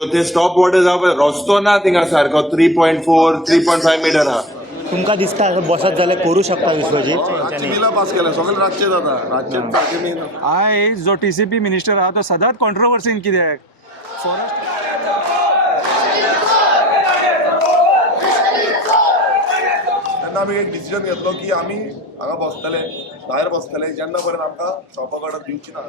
ते stop water जावं रस्तो ना थिंगा सारको 3.4 3.5 मीटर हा. तुमकां दिसता बसत जाल्यार करू शकता विश्वजीत रातचे बिलां पास केल्या सगळे रातचे जाता रातचे सारके मेन आयज जो TCP मिनिस्टर आहा तो सदांच कॉन्ट्रोवर्सीन कित्याक फॉरेस्ट तेन्ना आमी एक डिसिजन घेतलो की आमी हांगा बसतले भायर बसतले जेन्ना पर्यंत आमकां शॉपा कडून दिवची ना.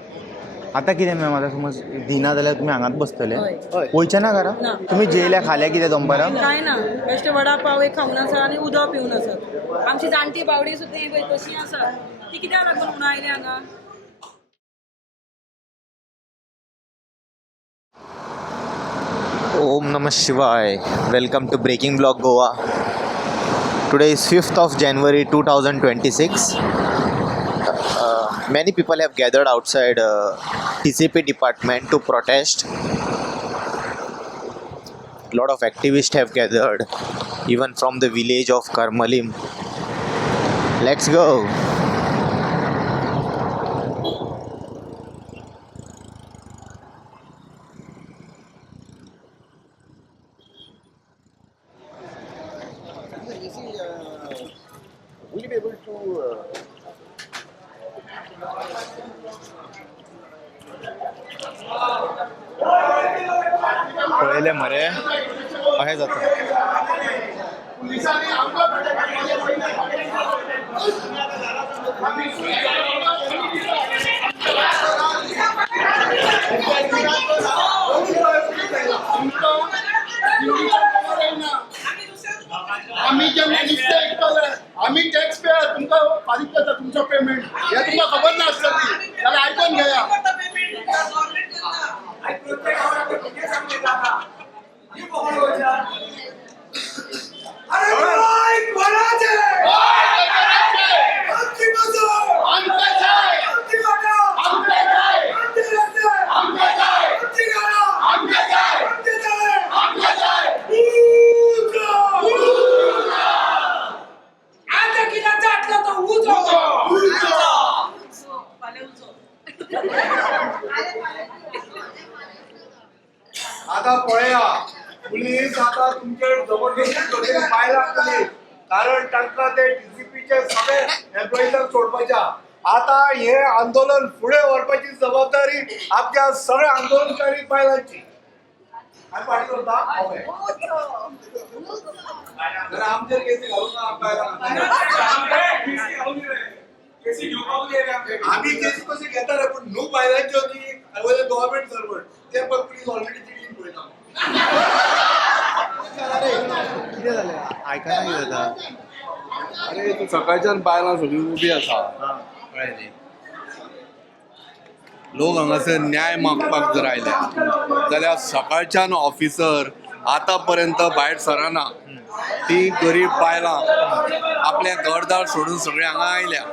आतां कितें मॅम आतां समज दिना जाल्यार तुमी हांगाच बसतले हय. वयचे ना घरा ना. तुमी जेयल्या खाल्या कितें दनपारां काय ना बेश्टे वडा पाव एक खावन आसा आनी उदक पिवन आसात. आमची जाणटी बावडी सुद्दां ही पळय कशी आसा ती कित्याक लागून म्हणून आयली हांगा. Om Namah Shivaya. Welcome to Breaking Blog Goa. Today is 5th of January 2026. Many people have gathered outside TCP department to protest. A lot of activists have gathered, even from the village of Karmalim. Let's go. Will you be able to पळयलें मरे अशें जाता. आम्ही जेन्ना नुस्तें विकतले आम्ही tax pair तुमकां फारीक करता तुमचो पेमेंट हे तुमकां खबर नासतली जाल्यार आयकून घेया. आता पळया पुलीस आता तुमचे जबरदस्ती करून पाय लागतली कारण तांकां ते TCPचे सगळे एम्प्लॉईजांक सोडपाच्या. आता हे आंदोलन फुडें व्हरपाची जबाबदारी आमच्या सगळ्या आंदोलनकारी बायलांची. आमी फाटी करता आमचेर केसी घालून आम्ही केसी कशी घेता रे पण न्हू बायलांच्यो न्ही गव्हर्नमेंट सर्वंट ते पण प्लीज ऑलरेडी चिटींग पळयता. कितें जालें आयकना कितें जाता. अरे तू सकाळच्यान बायलां सगळी उबी आसा कळ्ळें लोक हांगासर न्याय मागपाक जर आयल्या जाल्यार सकाळच्यान ऑफिसर आतापर्यंत भायर सरना. ती गरीब बायलां आपल्या घरदार सोडून सगळे हांगा आयल्या.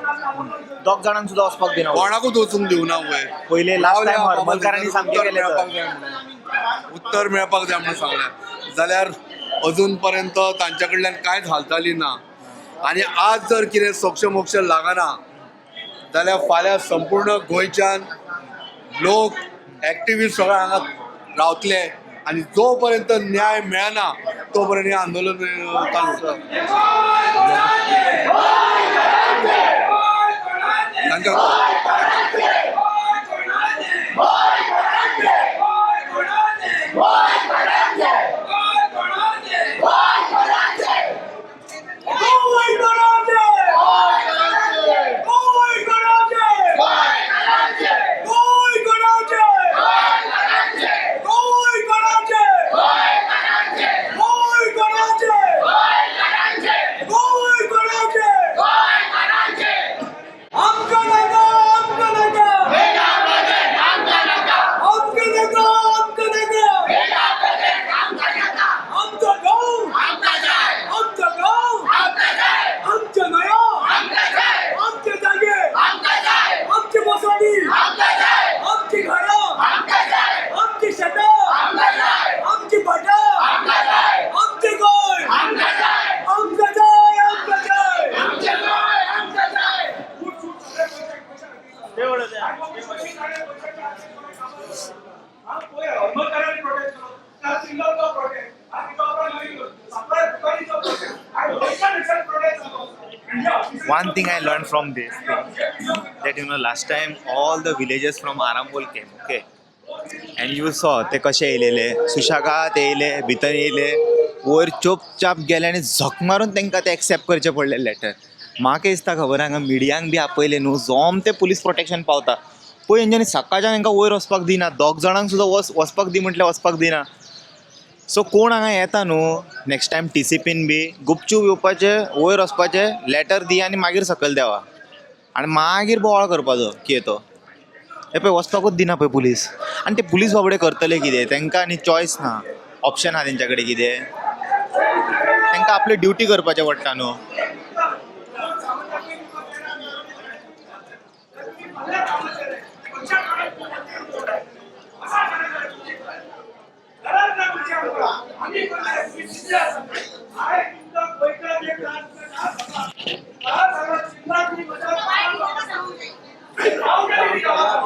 दोग जाणांक सुद्दां वचपाक दिना. कोणाकूच वचूंक दिवना वयर. पयले लास्ट टायम हरमलकारांनी सामकें केलें उत्तर मेळपाक जाय म्हणून सांगलें जाल्यार अजून पर्यंत तांच्या कडल्यान कांयच हालचाली ना. आनी आज जर कितें सोक्ष मोक्ष लागना जाल्यार फाल्यां संपूर्ण गोंयच्यान लोक एक्टिविस्ट सगळे हांगा रावतले आनी जो पर्यंत न्याय मेळना तो पर्यंत हें आंदोलन चालू सिंगल प्रोजेक्ट आणि तो आपण नवीन सप्लाय दुकानीचा प्रोजेक्ट आणि local project One thing I learned from this thing, that last time all the villagers from Arambol came, okay, and you saw ते कसे येयलेले, सुशागात येयले, भितर येयले, वयर चोपचाप गेले आणि झक मारून तांकां ते एक्सेप्ट करचे पडले लेटर. म्हाका दिसता खबर हांगा मिडियांक बी आपयले न्हू, जोम ते पुलीस प्रोटेक्शन पावता पळय हेंच्यांनी सकाळच्यान हांकां वयर वचपाक दिना, दोग जाणांक सुद्दां वचपाक दी म्हटल्यार वचपाक दिना. सो कोण हांगा येता न्हू नेक्स्ट टायम TCPन बी गुपचूप येवपाचें, वयर वचपाचें, लेटर दी आनी मागीर सकयल देवा आनी मागीर बोवाळ करपाचो कितें तो. हे पळय वचपाकूच दिना पळय पुलीस, आनी ते पुलीस बाबडे करतले कितें, तांकां आनी चॉयस ना, ऑप्शन आहा तेंच्या कडेन कितें, तांकां आपली ड्युटी करपाचें पडटा न्हू.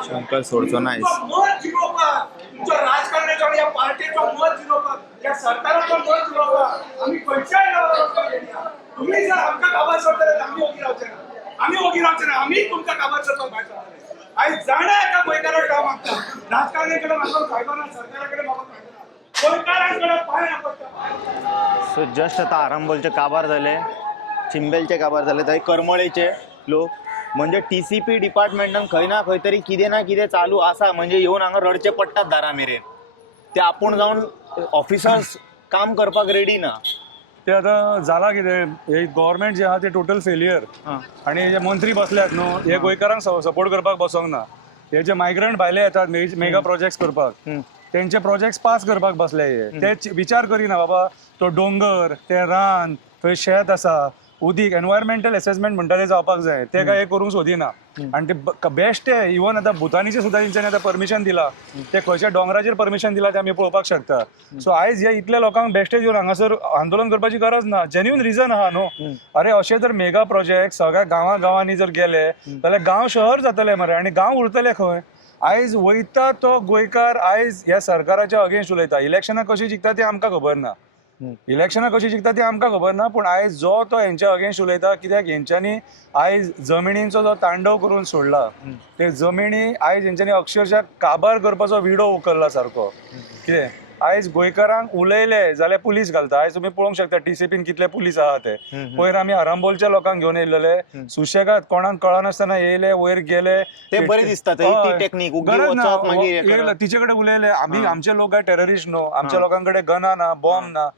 शंकर सोडचो नायस. मत जिरोवपाक, तुमच्या राजकारण्याचो या पार्टीचो मत जिरोवपाक, या सरकाराचो मत जिरोवपाक आमी खंयच्याय लेवलार तुम्ही जर आमकां काबार करतले तर आमी ओगी रावचे ना, आमी तुमकां काबार करपाक भायर सरतले. आयज जाणा एका गोंयकाराक काम मागता, राजकारण्याकडे म्हाका फायदो ना, सरकाराकडे म्हाका फायदो ना, गोंयकारांकडे पांय आपटा. सो जस्ट आता आरंबोलचे काबार झाले, चिंबेलचे काबार झाले, थंय करमळेचे लोक, म्हणजे TCP डिपार्टमेंटान खंय ना खंय तरी कितें ना कितें चालू आसा, म्हणजे येवन हांगा रडचे पडटात दारा मेरेन. ते आपूण जावन ऑफिसर्स काम करपाक रेडी ना. ते आता जाला कितें, हे गव्हर्मेंट जे आहा ते टोटल फेलियर. आणि जे मंत्री बसल्यात न्हू, हे गोंयकारांक सपोर्ट करपाक बसोंक ना. हे जे मायग्रंट भायले येतात मेगा प्रोजेक्ट्स करपाक, तेंचे प्रोजेक्ट्स पास करपाक बसले हे. ते विचार करिना बाबा तो डोंगर, ते रान, थंय शेत आसा, उदीक, एनवायरमेंटल असेसमेंट म्हणटा ते जावपाक जाय, ते काय करूंक सोदिना. आणि ते बेस्ट आहे, इवन आता भुतानीचे सुद्धा तेंच्यांनी आता परमिशन दिला, ते खंयच्या डोंगराचेर परमिशन दिला ते आमी पळोवपाक शकता. सो आयज ह्या इतल्या लोकांक बेस्टेज येवन हांगासर आंदोलन करपाची गरज ना, जेन्युन रिजन आहा न्हू. अरे अशे जर मेगा प्रोजेक्ट सगळ्या गांवांनी जर गेले जाल्यार गांव शहर जातले मरे, आनी गांव उरतले खंय. आयज वयता तो गोंयकार आयज ह्या सरकाराच्या अगेन्स्ट उलयता. इलेक्शनां कशी जिखता ते आमकां खबर ना, इलेक्शनां कशी जिखता ते आमकां खबर ना, पूण आयज जो तो हेंच्या अगेन्स्ट उलयता, कित्याक हेंच्यांनी आयज जमिनींचो जो तांडव करून सोडला, ते जमिनी आयज हेंच्यांनी अक्षरशः काबार करपाचो विडो उखल्ला सारको. कितें आयज गोंयकारांक उलयले जाल्यार पुलीस घालता. आयज तुमी पळोवंक शकता TCPन कितले पुलीस आहा ते. पयर आमी आरंबोलच्या लोकांक घेवन येयलेले, सुशेगाद कोणाक कळनासतना येयले, वयर गेले, ते बरें दिसता ती टेक्निक, गरज ना, तिचे कडेन उलयले. आमी आमचे लोक काय टेररिस्ट न्हू, आमच्या लोकांकडे गना ना, बॉम्ब ना,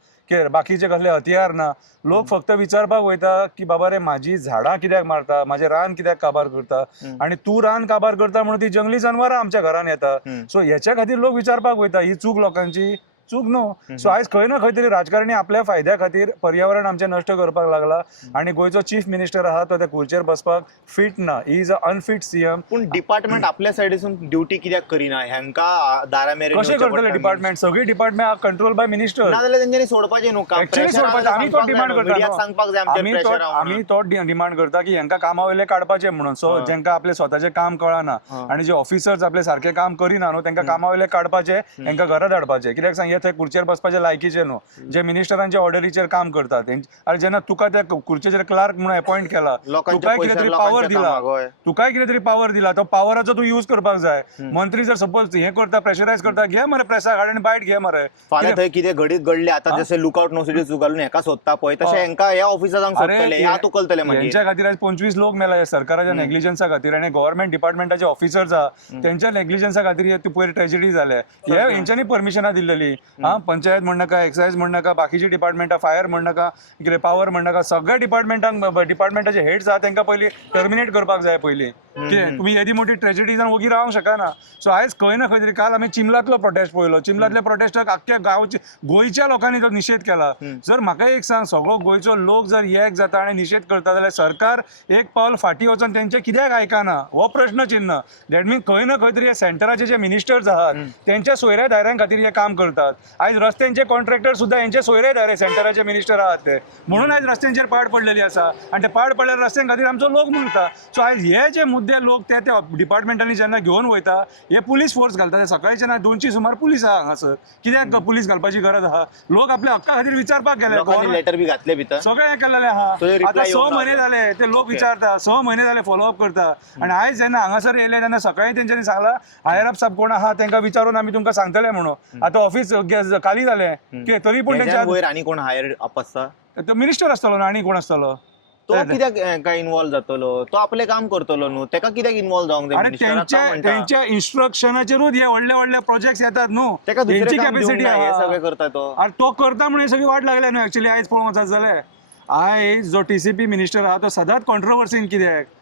बाकीचे कसले हथियार ना. लोक फक्त विचारपाक वयता की बाबा रे माझी झाडां कित्याक मारता, माझे रान कित्याक काबार करता, आणि तू रान काबार करता म्हणून ती जंगली जनावरां आमच्या घरान येता. सो हेच्या खातीर लोक विचारपाक वयता, ही चूक लोकांची चूक न्हू. सो आयज खंय ना खंय तरी राजकारणी आपल्या फायद्या खातीर पर्यावरण आमचे नश्ट करपाक लागला. आणि गोंयचो चीफ मिनिस्टर आहा तो त्या खुर्चेर बसपाक फिट ना, he is a unfit CM. पूण डिपार्टमेंट आपल्या सायडीसून ड्युटी कित्याक करिना, हांकां दारा मेरेन कशें करतले डिपार्टमेंट, सगळी डिपार्टमेंट कंट्रोल बाय मिनिस्टर. नाजाल्यार तेंच्यांनी सोडपाचें न्हू काम, एक्चुअली सोडपाचें. आमी तो डिमांड करता, सांगपाक जाय आमी तो डिमांड करता की हांकां कामा वयले काडपाचे म्हणून. सो जेंकां आपले स्वताचें काम कळना आनी जे ऑफिसर्स आपले सारखे काम करिना न्हू, तांकां कामा वयले काडपाचे, तांकां घरा धाडपाचे. कित्याक सांग, हे थंय खुर्चेर बसपाचे लायकीचे न्हू, जे मिनिस्टरांच्या ऑर्डरीचेर काम करतात. आणि जेन्ना तुका त्या खुर्चेचेर क्लार्क म्हणून अपॉइंट केला, तुकाय कितें तरी पावर दिला, तो पावराचो तू यूज करपाक जाय. मंत्री जर सपोज हे करता, प्रेशरायज करता, घे मरे प्रेसाक हाड आनी बायट घे मरे. फाल्यां थंय कितें घडीत घडलें, आतां जशें लुकआउट नोटिस घालून हेका सोदता पळय, तशें हेंकां ह्या ऑफिसरांक सोदतले, ह्या तुकलतले. मागीर हेंच्या खातीर आज 25 लोक मेला सरकाराच्या नेग्लिजन्सा खातीर. आणि गव्हर्नमेंट डिपार्टमेंटाचे ऑफिसर्स आहा तेंच्या नेग्लिजन्सा खातीर पयर ट्रेजेडी जाल्या. हे हेंच्यांनी परमिशनां दिल्लेली. पंचायत म्हणनाका, एक्सायज म्हणनाका, बाकीची डिपार्टमेंटा, फायर म्हणनाका, कितें पावर म्हणनाका, सगळ्या डिपार्टमेंटाचे हेड्स आहा तांकां पयलीं टर्मिनेट करपाक जाय पयलीं. कितें तुम्ही येदी मोठी ट्रेजेडी जावन वगी रावंक शकना. सो आयज खंय ना खंय तरी, काल आमी चिंबलातलो प्रोटेस्ट पळयलो, चिंबलातल्या प्रोटेस्टाक आख्ख्या गोंयच्या लोकांनी तो निशेध केला. जर म्हाका एक सांग, सगळो गोंयचो लोक जर एक जाता आनी निशेध करता जाल्यार सरकार एक पावल फाटी वचून तेंचे कित्याक आयकना हो प्रश्न चिन्ह. दॅट मीन खंय ना खंय तरी सेंटराचे जे मिनिस्टर्स आहात तेंच्या सोयऱ्या दायऱ्यां खातीर हे काम करतात. आयज रस्त्यांचे कॉन्ट्रॅक्टर सुद्धा यांचे सोयरे दायरे सेंटराचे मिनिस्टर आहात ते, म्हणून आयज रस्त्यांचेर पाड पडलेली आसा. आणि ते पाड पडलेल्या रस्त्यां खातीर आमचो लोक मरता. सो आयज हे जे मुद्दे अर्दे लोक त्या डिपार्टमेंटांनी जेन्ना घेवन वयता हे पुलीस फोर्स घालता ते सकाळचे ना 2ची सुमार पुलीस आहा हांगासर कित्याक पुलीस घालपाची गरज आहा लोक आपल्या हक्का खातीर विचारपाक गेले लोकांनी लेटर बी घातले भितर सगळे हे केलेले आहा तो reply आता 6 येऊन महिने आला. झाले ते लोक विचारता 6 महिने झाले फॉलोअप करता आणि आयज जेन्ना हांगासर येयले तेन्ना सकाळी तेंच्यांनी सांगला हायर अप साहेब कोण आहा तांकां विचारून आमी तुमकां सांगतले म्हणून आता ऑफिस खाली जाले की तरी पूण तेच्या तेंच्या वयर आनी कोण हायर अप आसता तो मिनिस्टर आसतलो ना आनी कोण आसतलो तो कित्याक काय इन्वॉल्व जातलो तो आपले काम करतलो न्हू तेका कित्याक इन्वॉल्व जावंक जाय आणि मिनिस्टराक तो म्हणटा. त्यांच्या इन्स्ट्रक्शनाचेरूच हे व्हडले व्हडले प्रोजेक्ट येतात न्हू तेका दुसरें त्यांची काम दिवंक कॅपॅसिटी जाय, हे सगळें करता तो आणि तो करता म्हणून सगळी वाट लागल्या न्हू ऍक्च्युली आयज पळोवंक वचत जाल्यार आयज जो TCP मिनिस्टर आहा तो सदांच कॉन्ट्रोवर्सीन कित्याक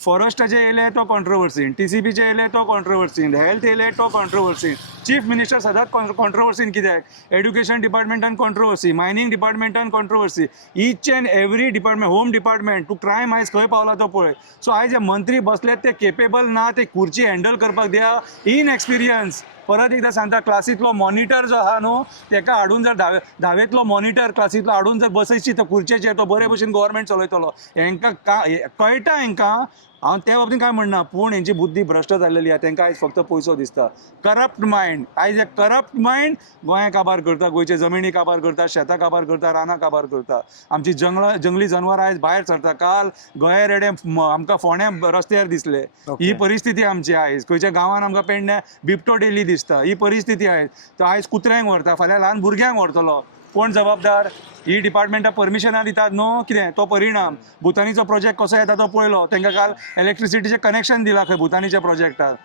फॉरेस्टाचे येयले तो कॉन्ट्रोवर्सीन TCPचे येयले तो कॉन्ट्रोवर्सीन हेल्थ येयले तो कॉन्ट्रोवर्सीन चीफ मिनिस्टर सदांच कॉन्ट्रोवर्सीन कित्याक एड्युकेशन डिपार्टमेंटान कॉन्ट्रोवर्सी मायनिंग डिपार्टमेंटान controversy each and every department home department to crime आयज खंय पावला तो पळय सो आयज जे मंत्री बसलेत ते केपेबल ना ते खुर्ची हँडल करपाक द्या इन एक्सपिरियन्स परत एकदा सांगता क्लासींतलो मॉनिटर जो आहा न्हू तेका हाडून जर धावेंतलो मॉनिटर क्लासींतलो हाडून जर बसयची तो खुर्चेचेर तो बरे भशेन गव्हर्मेंट चलयतलो हेंकां कळटा हेंकां हांव त्या बाबतींत काय म्हणना पूण हेंची बुद्धी भ्रश्ट जाल्लेली आहा तांकां आयज फक्त पयसो दिसता करप्ट मायंड आयज हे करप्ट मायंड गोंया काबार करता गोंयचे जमिनी काबार करता शेतां काबार करता रानां काबार करता आमची जंगली जनवरां आयज भायर सरता काल गोंया रेडे आमकां फोंड्या रस्त्यार दिसले ही परिस्थिती आमची आयज खंयच्या गांवांत आमकां पेडण्या बिबटो डेली दिसता ही परिस्थिती आयज तो आयज कुत्र्यांक व्हरता फाल्यां ल्हान भुरग्यांक व्हरतलो कोण जबाबदार ही डिपार्टमेंटां परमिशनां दितात न्हू कितें तो परिणाम भुतानीचो प्रोजेक्ट कसो येता तो पळयलो तांकां काल इलेक्ट्रिसिटीचें कनेक्शन दिलां खंय भुतानीच्या प्रोजेक्टाक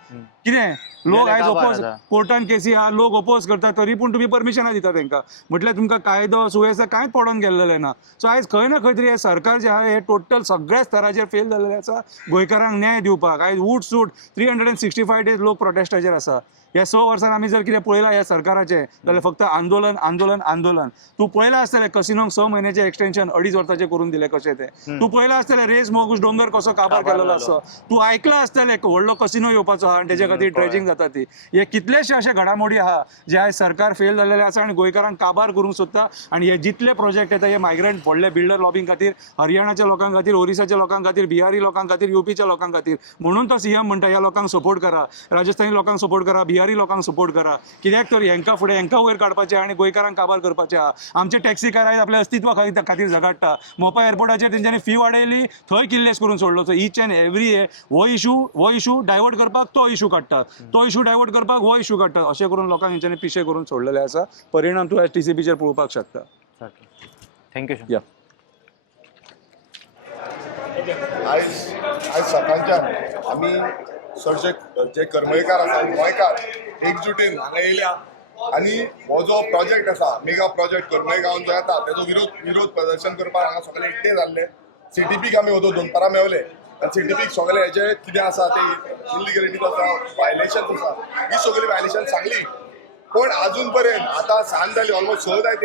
कितें लोक आयज काबार ओपोज आतां. कोर्टान केसी आहा लोक ओपोज करता तरी पूण तुमी परमिशनां दिता तांकां म्हटल्यार तुमकां कायदो सुवेवस्था कांयच पडोवन गेल्लेलें ना सो आयज खंय ना खंय तरी हे सरकार जे आहा हे टोटल सगळ्या स्तराचेर फेल जाल्लेलें आसा गोंयकारांक न्याय दिवपाक आयज उठ सूट 365 डेज लोक प्रोटेस्टाचेर आसा ह्या 6 वर्सान आमी जर कितें पळयलां ह्या सरकाराचें जाल्यार फक्त आंदोलन आंदोलन आंदोलन तूं पळयलां आसतलें कसिनोक 6 म्हयन्याचें एक्सटेंशन 2.5 वर्साचें करून दिलें कशें तें तूं पळयलां आसतलें रेस मोगूश डोंगर कसो काबार केलेलो आसो तूं आयकलां आसतलें व्हडलो कसिनो येवपाचो आहा आनी तेच्या खातीर ड्रेजिंग जाता ती हे कितलेशे अशे घडामोडी आहा जे आयज सरकार फेल जाल्लेले आसा आनी गोंयकारांक काबार करूंक सोदता आनी हे जितले प्रोजेक्ट येता हे मायग्रंट व्हडले बिल्डर लॉबींग खातीर हरियाणाच्या लोकां खातीर ओरिसाच्या लोकां खातीर बिहारी लोकां खातीर UPच्या लोकां खातीर म्हणून तो CM म्हणटा ह्या लोकांक सपोर्ट करा राजस्थानी लोकांक सपोर्ट करा बिहारी लोकांक सपोर्ट करा कित्याक तर हेंकां फुडें हेंकां वयर काडपाचें आनी गोंयकारांक काबार करपाचें आहा आमचे टॅक्सीकार आयज आपल्या अस्तित्वा खातीर झगडटा मोपा एअरपोर्टाचेर तेंच्यांनी फी वाडयली थंय किल्लेस करून सोडलो सो ईच अँड एवरी हो इशू डायवर्ट करपाक तो इशू काडटा तो इशू डायवर्ट करपाक हो इशू काडटा अशें करून लोकांक हेंच्यांनी पिशे करून सोडलेले आसा परिणाम तूं TCPचेर पळोवपाक शकता थँक्यू या आयज आयज सकाळच्यान आमी चडशे जे कर्मकार आसा गोंयकार एकजुटीन हांगा येयल्या आनी हो जो प्रोजेक्ट आसा मेगा प्रोजेक्ट कर्मगांवान जो येता तेजो विरोध प्रदर्शन करपाक हांगा सगळे एकठांय जाल्ले CTPक आमी दनपारां मेवले आनी CTPक सगळे हेजे कितें आसा ते इलिगलिटीज आसा वायलेशन्स आसा ही सगळी वायलेशन सांगली पण अजून पर्यंत आतां सांज जाली ऑलमोस्ट 6 जायत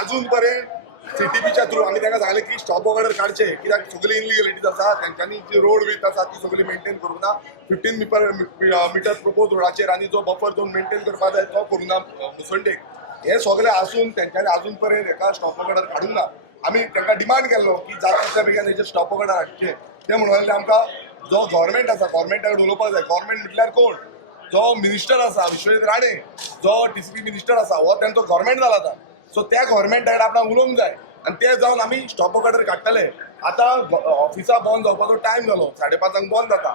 अजून पर्यंत CTPच्या थ्रू आमी तांकां सांगलें की स्टॉप ऑर्डर काडचे कित्याक सगळी इलिगलिटीज आसा तांच्यांनी जी रोड विथ आसा ती सगळी मेंटेन करूंक ना 15 मिटर प्रपोज रोडाचेर आनी जो बफर झोन मेंटेन करपाक जाय तो करूंक ना मुसंडेक हे सगळे आसून तांच्यांनी अजून पर्यंत हेका स्टॉप ऑर्डर काडूंक ना आमी तांकां डिमांड केल्लो की जाता तितल्या बेगीन हेचे स्टॉप ऑर्डर हाडचे ते म्हणून आमकां जो गव्हर्मेंट आसा गव्हर्मेंटा कडेन उलोवपाक जाय गव्हर्मेंट म्हटल्यार कोण जो मिनिस्टर आसा विश्वजीत राणे जो TCP मिनिस्टर आसा हो तांचो गव्हर्मेंट जाला आतां सो त्या गव्हर्मेंटा कडेन आपणाक उलोवंक जाय आनी ते जावन आमी स्टॉप ऑर्डर काडटले आतां ऑफिसां बंद जावपाचो टायम जालो 5:30 बंद जाता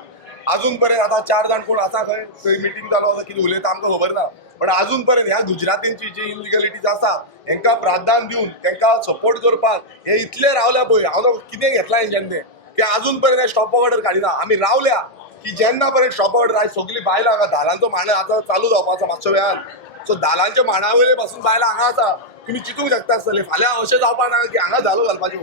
अजून पर्यंत आतां 4 जाण कोण आसा खंय मिटींग जालो आसा कितें उलयता आमकां खबर ना पण अजून पर्यंत ह्या गुजरातींची जी इलिगलिटीज आसा हेंकां प्राधान्य दिवन तांकां सपोर्ट करपाक हे इतले रावल्या पळय हांव कितें घेतलां हेंच्यानी तें की अजून पर्यंत स्टॉप ऑर्डर काडिना आमी रावल्या की जेन्ना पर्यंत स्टॉप ऑर्डर आयज सगळीं बायलां हांगा धालांचो मांड आतां चालू जावपाचो मातसो वेळान सो धालांच्या मांडा वयले पासून बायलां हांगा आसा तुमी चिंतूंक शकता आसतले फाल्यां अशें जावपाक ना की हांगा धालो घालपाच्यो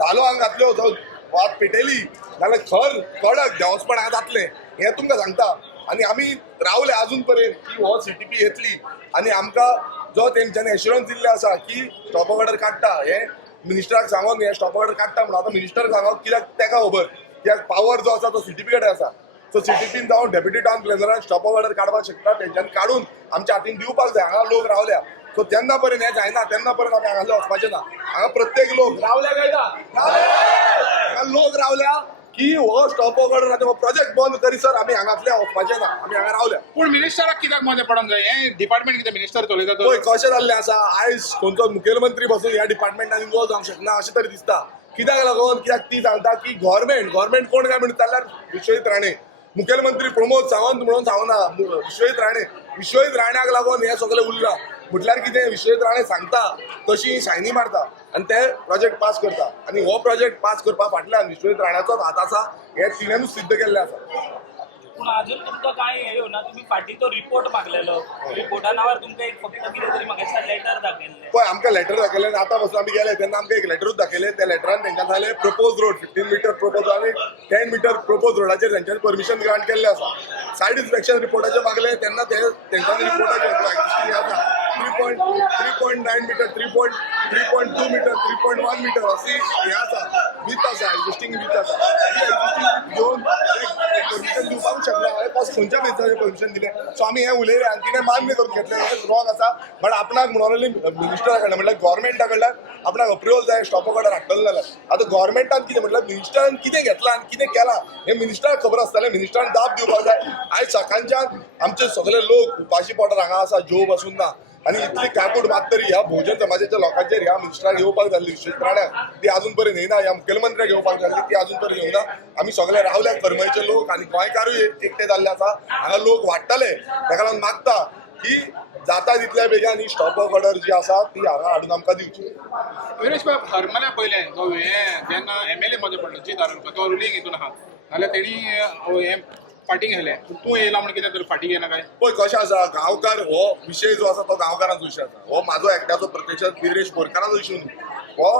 धालो हांगा घातल्यो जावं वात पेटयली जाल्यार खर कडक देवस्पण हांगा जातलें हें तुमकां सांगता आनी आमी रावले अजून पर्यंत की हो CTP येतली आनी आमकां जो तेंच्यांनी एश्युरन्स दिल्ले आसा की स्टॉप ऑर्डर काडटा हे मिनिस्टराक सांगून हे स्टॉप ऑर्डर काडटा म्हणून आतां मिनिस्टर सांगप कित्याक तेका खबर कित्याक पावर जो आसा तो CTP कडेन आसा सो CTPन जावन डेप्युटी टावन प्लॅनरान स्टॉप ऑर्डर काडपाक शकता तेंच्यांनी काडून आमच्या हातीन दिवपाक जाय हांगा लोक रावल्या सो तेन्ना पर्यंत हें जायना तेन्ना पर्यंत आमी हांगासले वचपाचें ना हांगा प्रत्येक लोक रावल्या काय ना हांगा लोक रावल्या की हो स्टॉप वगैरे हो प्रोजेक्ट बंद करी सर आम्ही हांगातले वचपाचे ना आम्ही हांगा रावल्या. पूण मिनिस्टराक कित्याक मध्ये पडोंक जाय हें डिपार्टमेंट कितें मिनिस्टर चलयता तो पळय कशें जाल्लें आसा आयज खंयचो मुखेलमंत्री बसून ह्या डिपार्टमेंटान इन्वॉल्व जावंक शकना अशें तरी दिसता. कित्याक लागून कित्याक ती सांगता की गव्हर्मेंट कोण काय म्हणटा जाल्यार विश्वजीत राणे मुखेलमंत्री प्रमोद सावंत म्हणून सांगना विश्वजीत राण्याक लागून हें सगळें उरलां. म्हटल्यार कितें विश्वजीत राणे सांगता तशी शायनी मारता आनी ते प्रोजेक्ट पास करता आनी हो प्रोजेक्ट पास करपा फाटल्यान विश्वजीत राण्याचोच हात आसा हे तिणेंनूच सिद्ध केल्लें आसा. पूण अजून तुमकां कांय हे येवना तुमी फाटीं तो रिपोर्ट मागलेलो रिपोर्टा नांवार तुमकां एक फक्त कितें तरी म्हाका दिसता लेटर दाखयल्लें. पळय आमकां लेटर दाखयलें आतां पासून आमी गेले तेन्ना आमकां एक लेटरूच दाखयलें. त्या लेटरान तेंच्यान सांगलें प्रपोज रोड 15 मीटर प्रपोज आनी 10 मीटर प्रपोज रोडाचेर तेंच्यांनी परमिशन ग्रांट केल्लें आसा. सायड इन्स्पेक्शन रिपोर्टाचें मागलें तेन्ना तेंच्यांनी रिपोर्टाचेर एक्झिस्टींग आसा 3.9 मीटर 3.2 मीटर 3.1 मीटर अशी हे आसा वीथ आसा एक्झिस्टींग वीथ आसा. एक्झिस्टींग घेवन परमिशन दिवपाक शकना खंयच्या बेसाचेर परमिशन दिलें. सो आमी हें उलयलें आनी तिणें मान्य करून घेतलें हें रॉंग आसा. बट आपणाक म्हणून मिनिस्टरा कडल्यान म्हटल्यार गव्हर्मेंटा कडल्यान आपणाक अप्रुवल जाय स्टॉप वॉर्डर हाडटले जाल्यार. आतां गव्हर्मेंटान कितें म्हटल्यार मिनिस्टरान कितें घेतलां आनी कितें केलां हें मिनिस्टराक खबर आसतलें. मिनिस्टरान जाप दिवपाक जाय. आयज सकाळच्यान आमचे सगळे लोक उपाशी पोटार हांगा आसा जेव बसून ना आनी इतली काकूट मात तरी ह्या भोजन समाजाच्या लोकांचेर ह्या मिनिस्टराक येवपाक जाल्ली विश्वजीत राण्याक ती अजून पर्यंत येयना. ह्या मुखेलमंत्र्याक येवपाक जाल्ली ती अजून पर्यंत येवना. आमी सगळे रावल्या करमयचे लोक आनी गोंयकारूय एकटे जाल्ले आसा. हांगा लोक वाडटले ताका लागून मागता की जाता तितल्या बेगीन ही स्टॉप ऑर्डर जी आसा ती हांगा हाडून आमकां दिवची. विरेश बाब हरमल्या पयलें जो हें जेन्ना MLA मध्ये पडलो जी धारणकर तो रुलींग हितून आहा जाल्यार तेणी हें फाटीं गेलें तूं येयला म्हण कितें तरी फाटीं घेना काय. पळय कशें आसा गांवकार हो विशय जो आसा तो गांवकारांचो विशय आसा. हो म्हाजो एकट्याचो प्रत्यक्षात विरेश बोरकाराचो इशू न्हू. हो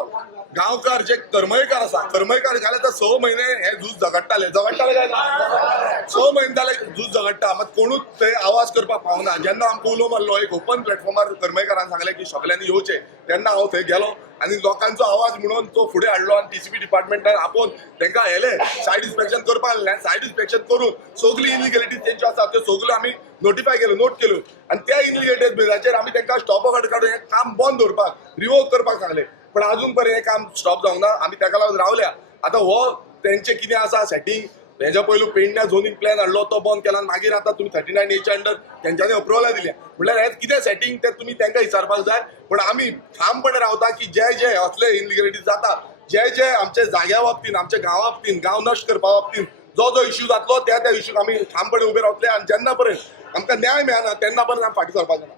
गांवकार जे करमयकार आसा करमयकार घाले तर 6 म्हयने हे झूज झगडटाले काय ना 6 म्हयने जाले झूज झगडटा मात कोणूच थंय आवाज करपाक पावना. जेन्ना आमकां उलो मारलो एक ओपन प्लॅटफॉर्मार करमयकारान सांगलें की सगल्यांनी येवचें तेन्ना हांव थंय गेलो आनी लोकांचो आवाज म्हणून तो फुडें हाडलो आनी TCP डिपार्टमेंटान आपोवन तांकां हेले सायड इन्स्पेक्शन करपाक लागलें. सायड इन्स्पेक्शन करून सगळी इलिगॅलिटीज तेंच्यो आसा त्यो सगळ्यो आमी नोटिफाय केल्यो नोट केल्यो आनी त्या इलिगॅलिटीज बेजाचेर आमी तांकां स्टॉप ऑर्डर काडून हें काम बंद दवरपाक रिवोक करपाक सांगलें. पण अजून पर्यंत हें काम स्टॉप जावंक ना. आमी ताका लागून रावल्या. आतां हो तेंचें कितें आसा सेटींग हेच्या पयलू पेडण्या झोनींग प्लॅन हाडलो तो बंद केला आनी मागीर आतां तुमी 39A अंडर तेंच्यांनी अप्रुवलां दिल्या. म्हटल्यार हें कितें सेटींग तें तुमी तांकां विचारपाक जाय. पण आमी ठामपणे रावता की जे असले इनलिगॅलिटीज जाता जे आमचे जाग्या बाबतीन आमच्या गांवा बाबतीन गांव नश्ट करपा बाबतीन जो इश्यू जातलो त्या इश्यूक आमी ठामपणे उबे रावतले आनी जेन्ना पर्यंत आमकां न्याय मेळना तेन्ना पर्यंत आमी फाटीं सरपाचें ना.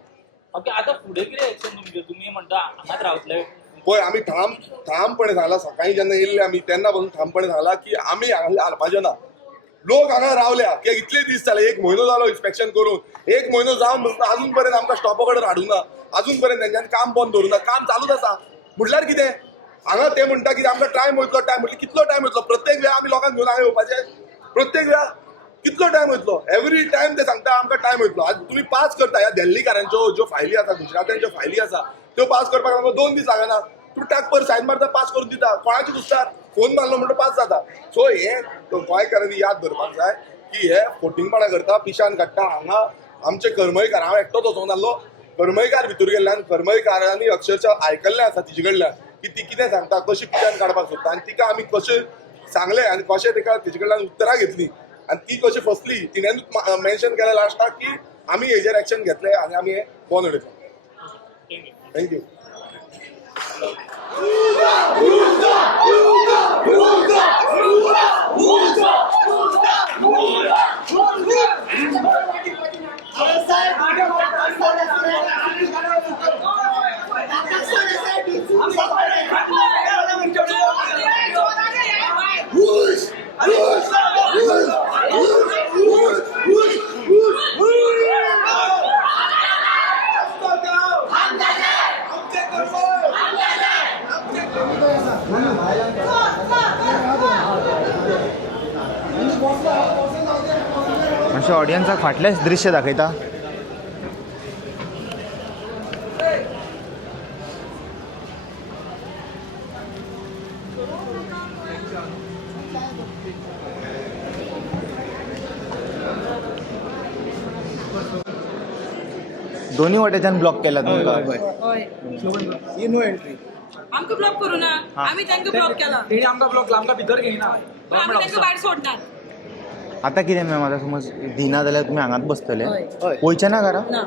ओके आतां फुडें कितें एक्शन तुमचें तुमी म्हणटा हांगाच रावतले. पळय आमी ठामपणे सांगला सकाळीं जेन्ना येयल्ले आमी तेन्ना पासून ठामपणे सांगला की आमी हांगा हाडपाचें ना. लोक हांगा रावल्या की इतले दीस जाले 1 म्हयनो जालो इन्स्पेक्शन करून 1 म्हयनो जावन अजून पर्यंत आमकां स्टॉप ऑर्डर हाडूंक ना. अजून पर्यंत तेंच्यांनी काम बंद दवरूंक ना. काम चालूच आसा. म्हटल्यार कितें हांगा ते म्हणटा की आमकां टायम वयतलो म्हटल्यार कितलो टायम वयतलो. प्रत्येक वेळा आमी लोकांक घेवन हांगा येवपाचें प्रत्येक वेळा कितलो टायम वयतलो. एवरी टायम ते सांगता आमकां टायम वयतलो. आज तुमी पास करता ह्या दिल्लीकारांच्यो ज्यो फायली आसा गुजरात्यांच्यो फायली आसा त्यो पास करपाक आमकां 2 दीस लागना. तूं टाक पर सायन मारता पास करून दिता. कोणाची दुसतात फोन मारलो म्हणटा पास जाता. सो हे गोंयकारांनी याद धरपाक जाय की हे फोटिंगपणा करता पिशान काडटा. हांगा आमचे करमयकार हांव एकटोच वचोंक नासलो करमयकार भितर गेल्ल्यान करमयकारांनी अक्षरशः आयकल्लें आसा तिचे कडल्यान की ती कितें सांगता कशी पिशान काडपाक सोदता आनी तिका आमी कशें सांगलें आनी कशें तिका तेजे कडल्यान उतरां घेतली आनी ती कशी फसली. तिणेंच मेन्शन केलें लास्टाक की आमी हेजेर एक्शन घेतलें आनी आमी हें बंद उडयतले. थँक्यू. मातशें ऑडियन्साक फाटलेच दृश्य दाखयता. दोन्ही वाटेच्यान ब्लॉक केला तुमकां. हय नो एंट्री आमकां ब्लॉक करू ना आम्ही त्यांना ब्लॉक केला तेणी आमकां ब्लॉक आमकां भितर घेयना पण आम्ही त्यांना भायर सोडणार आता कितें मॅम आतां समज दिना जाल्यार तुमी हांगाच बसतले हय. वयचे ना घरा ना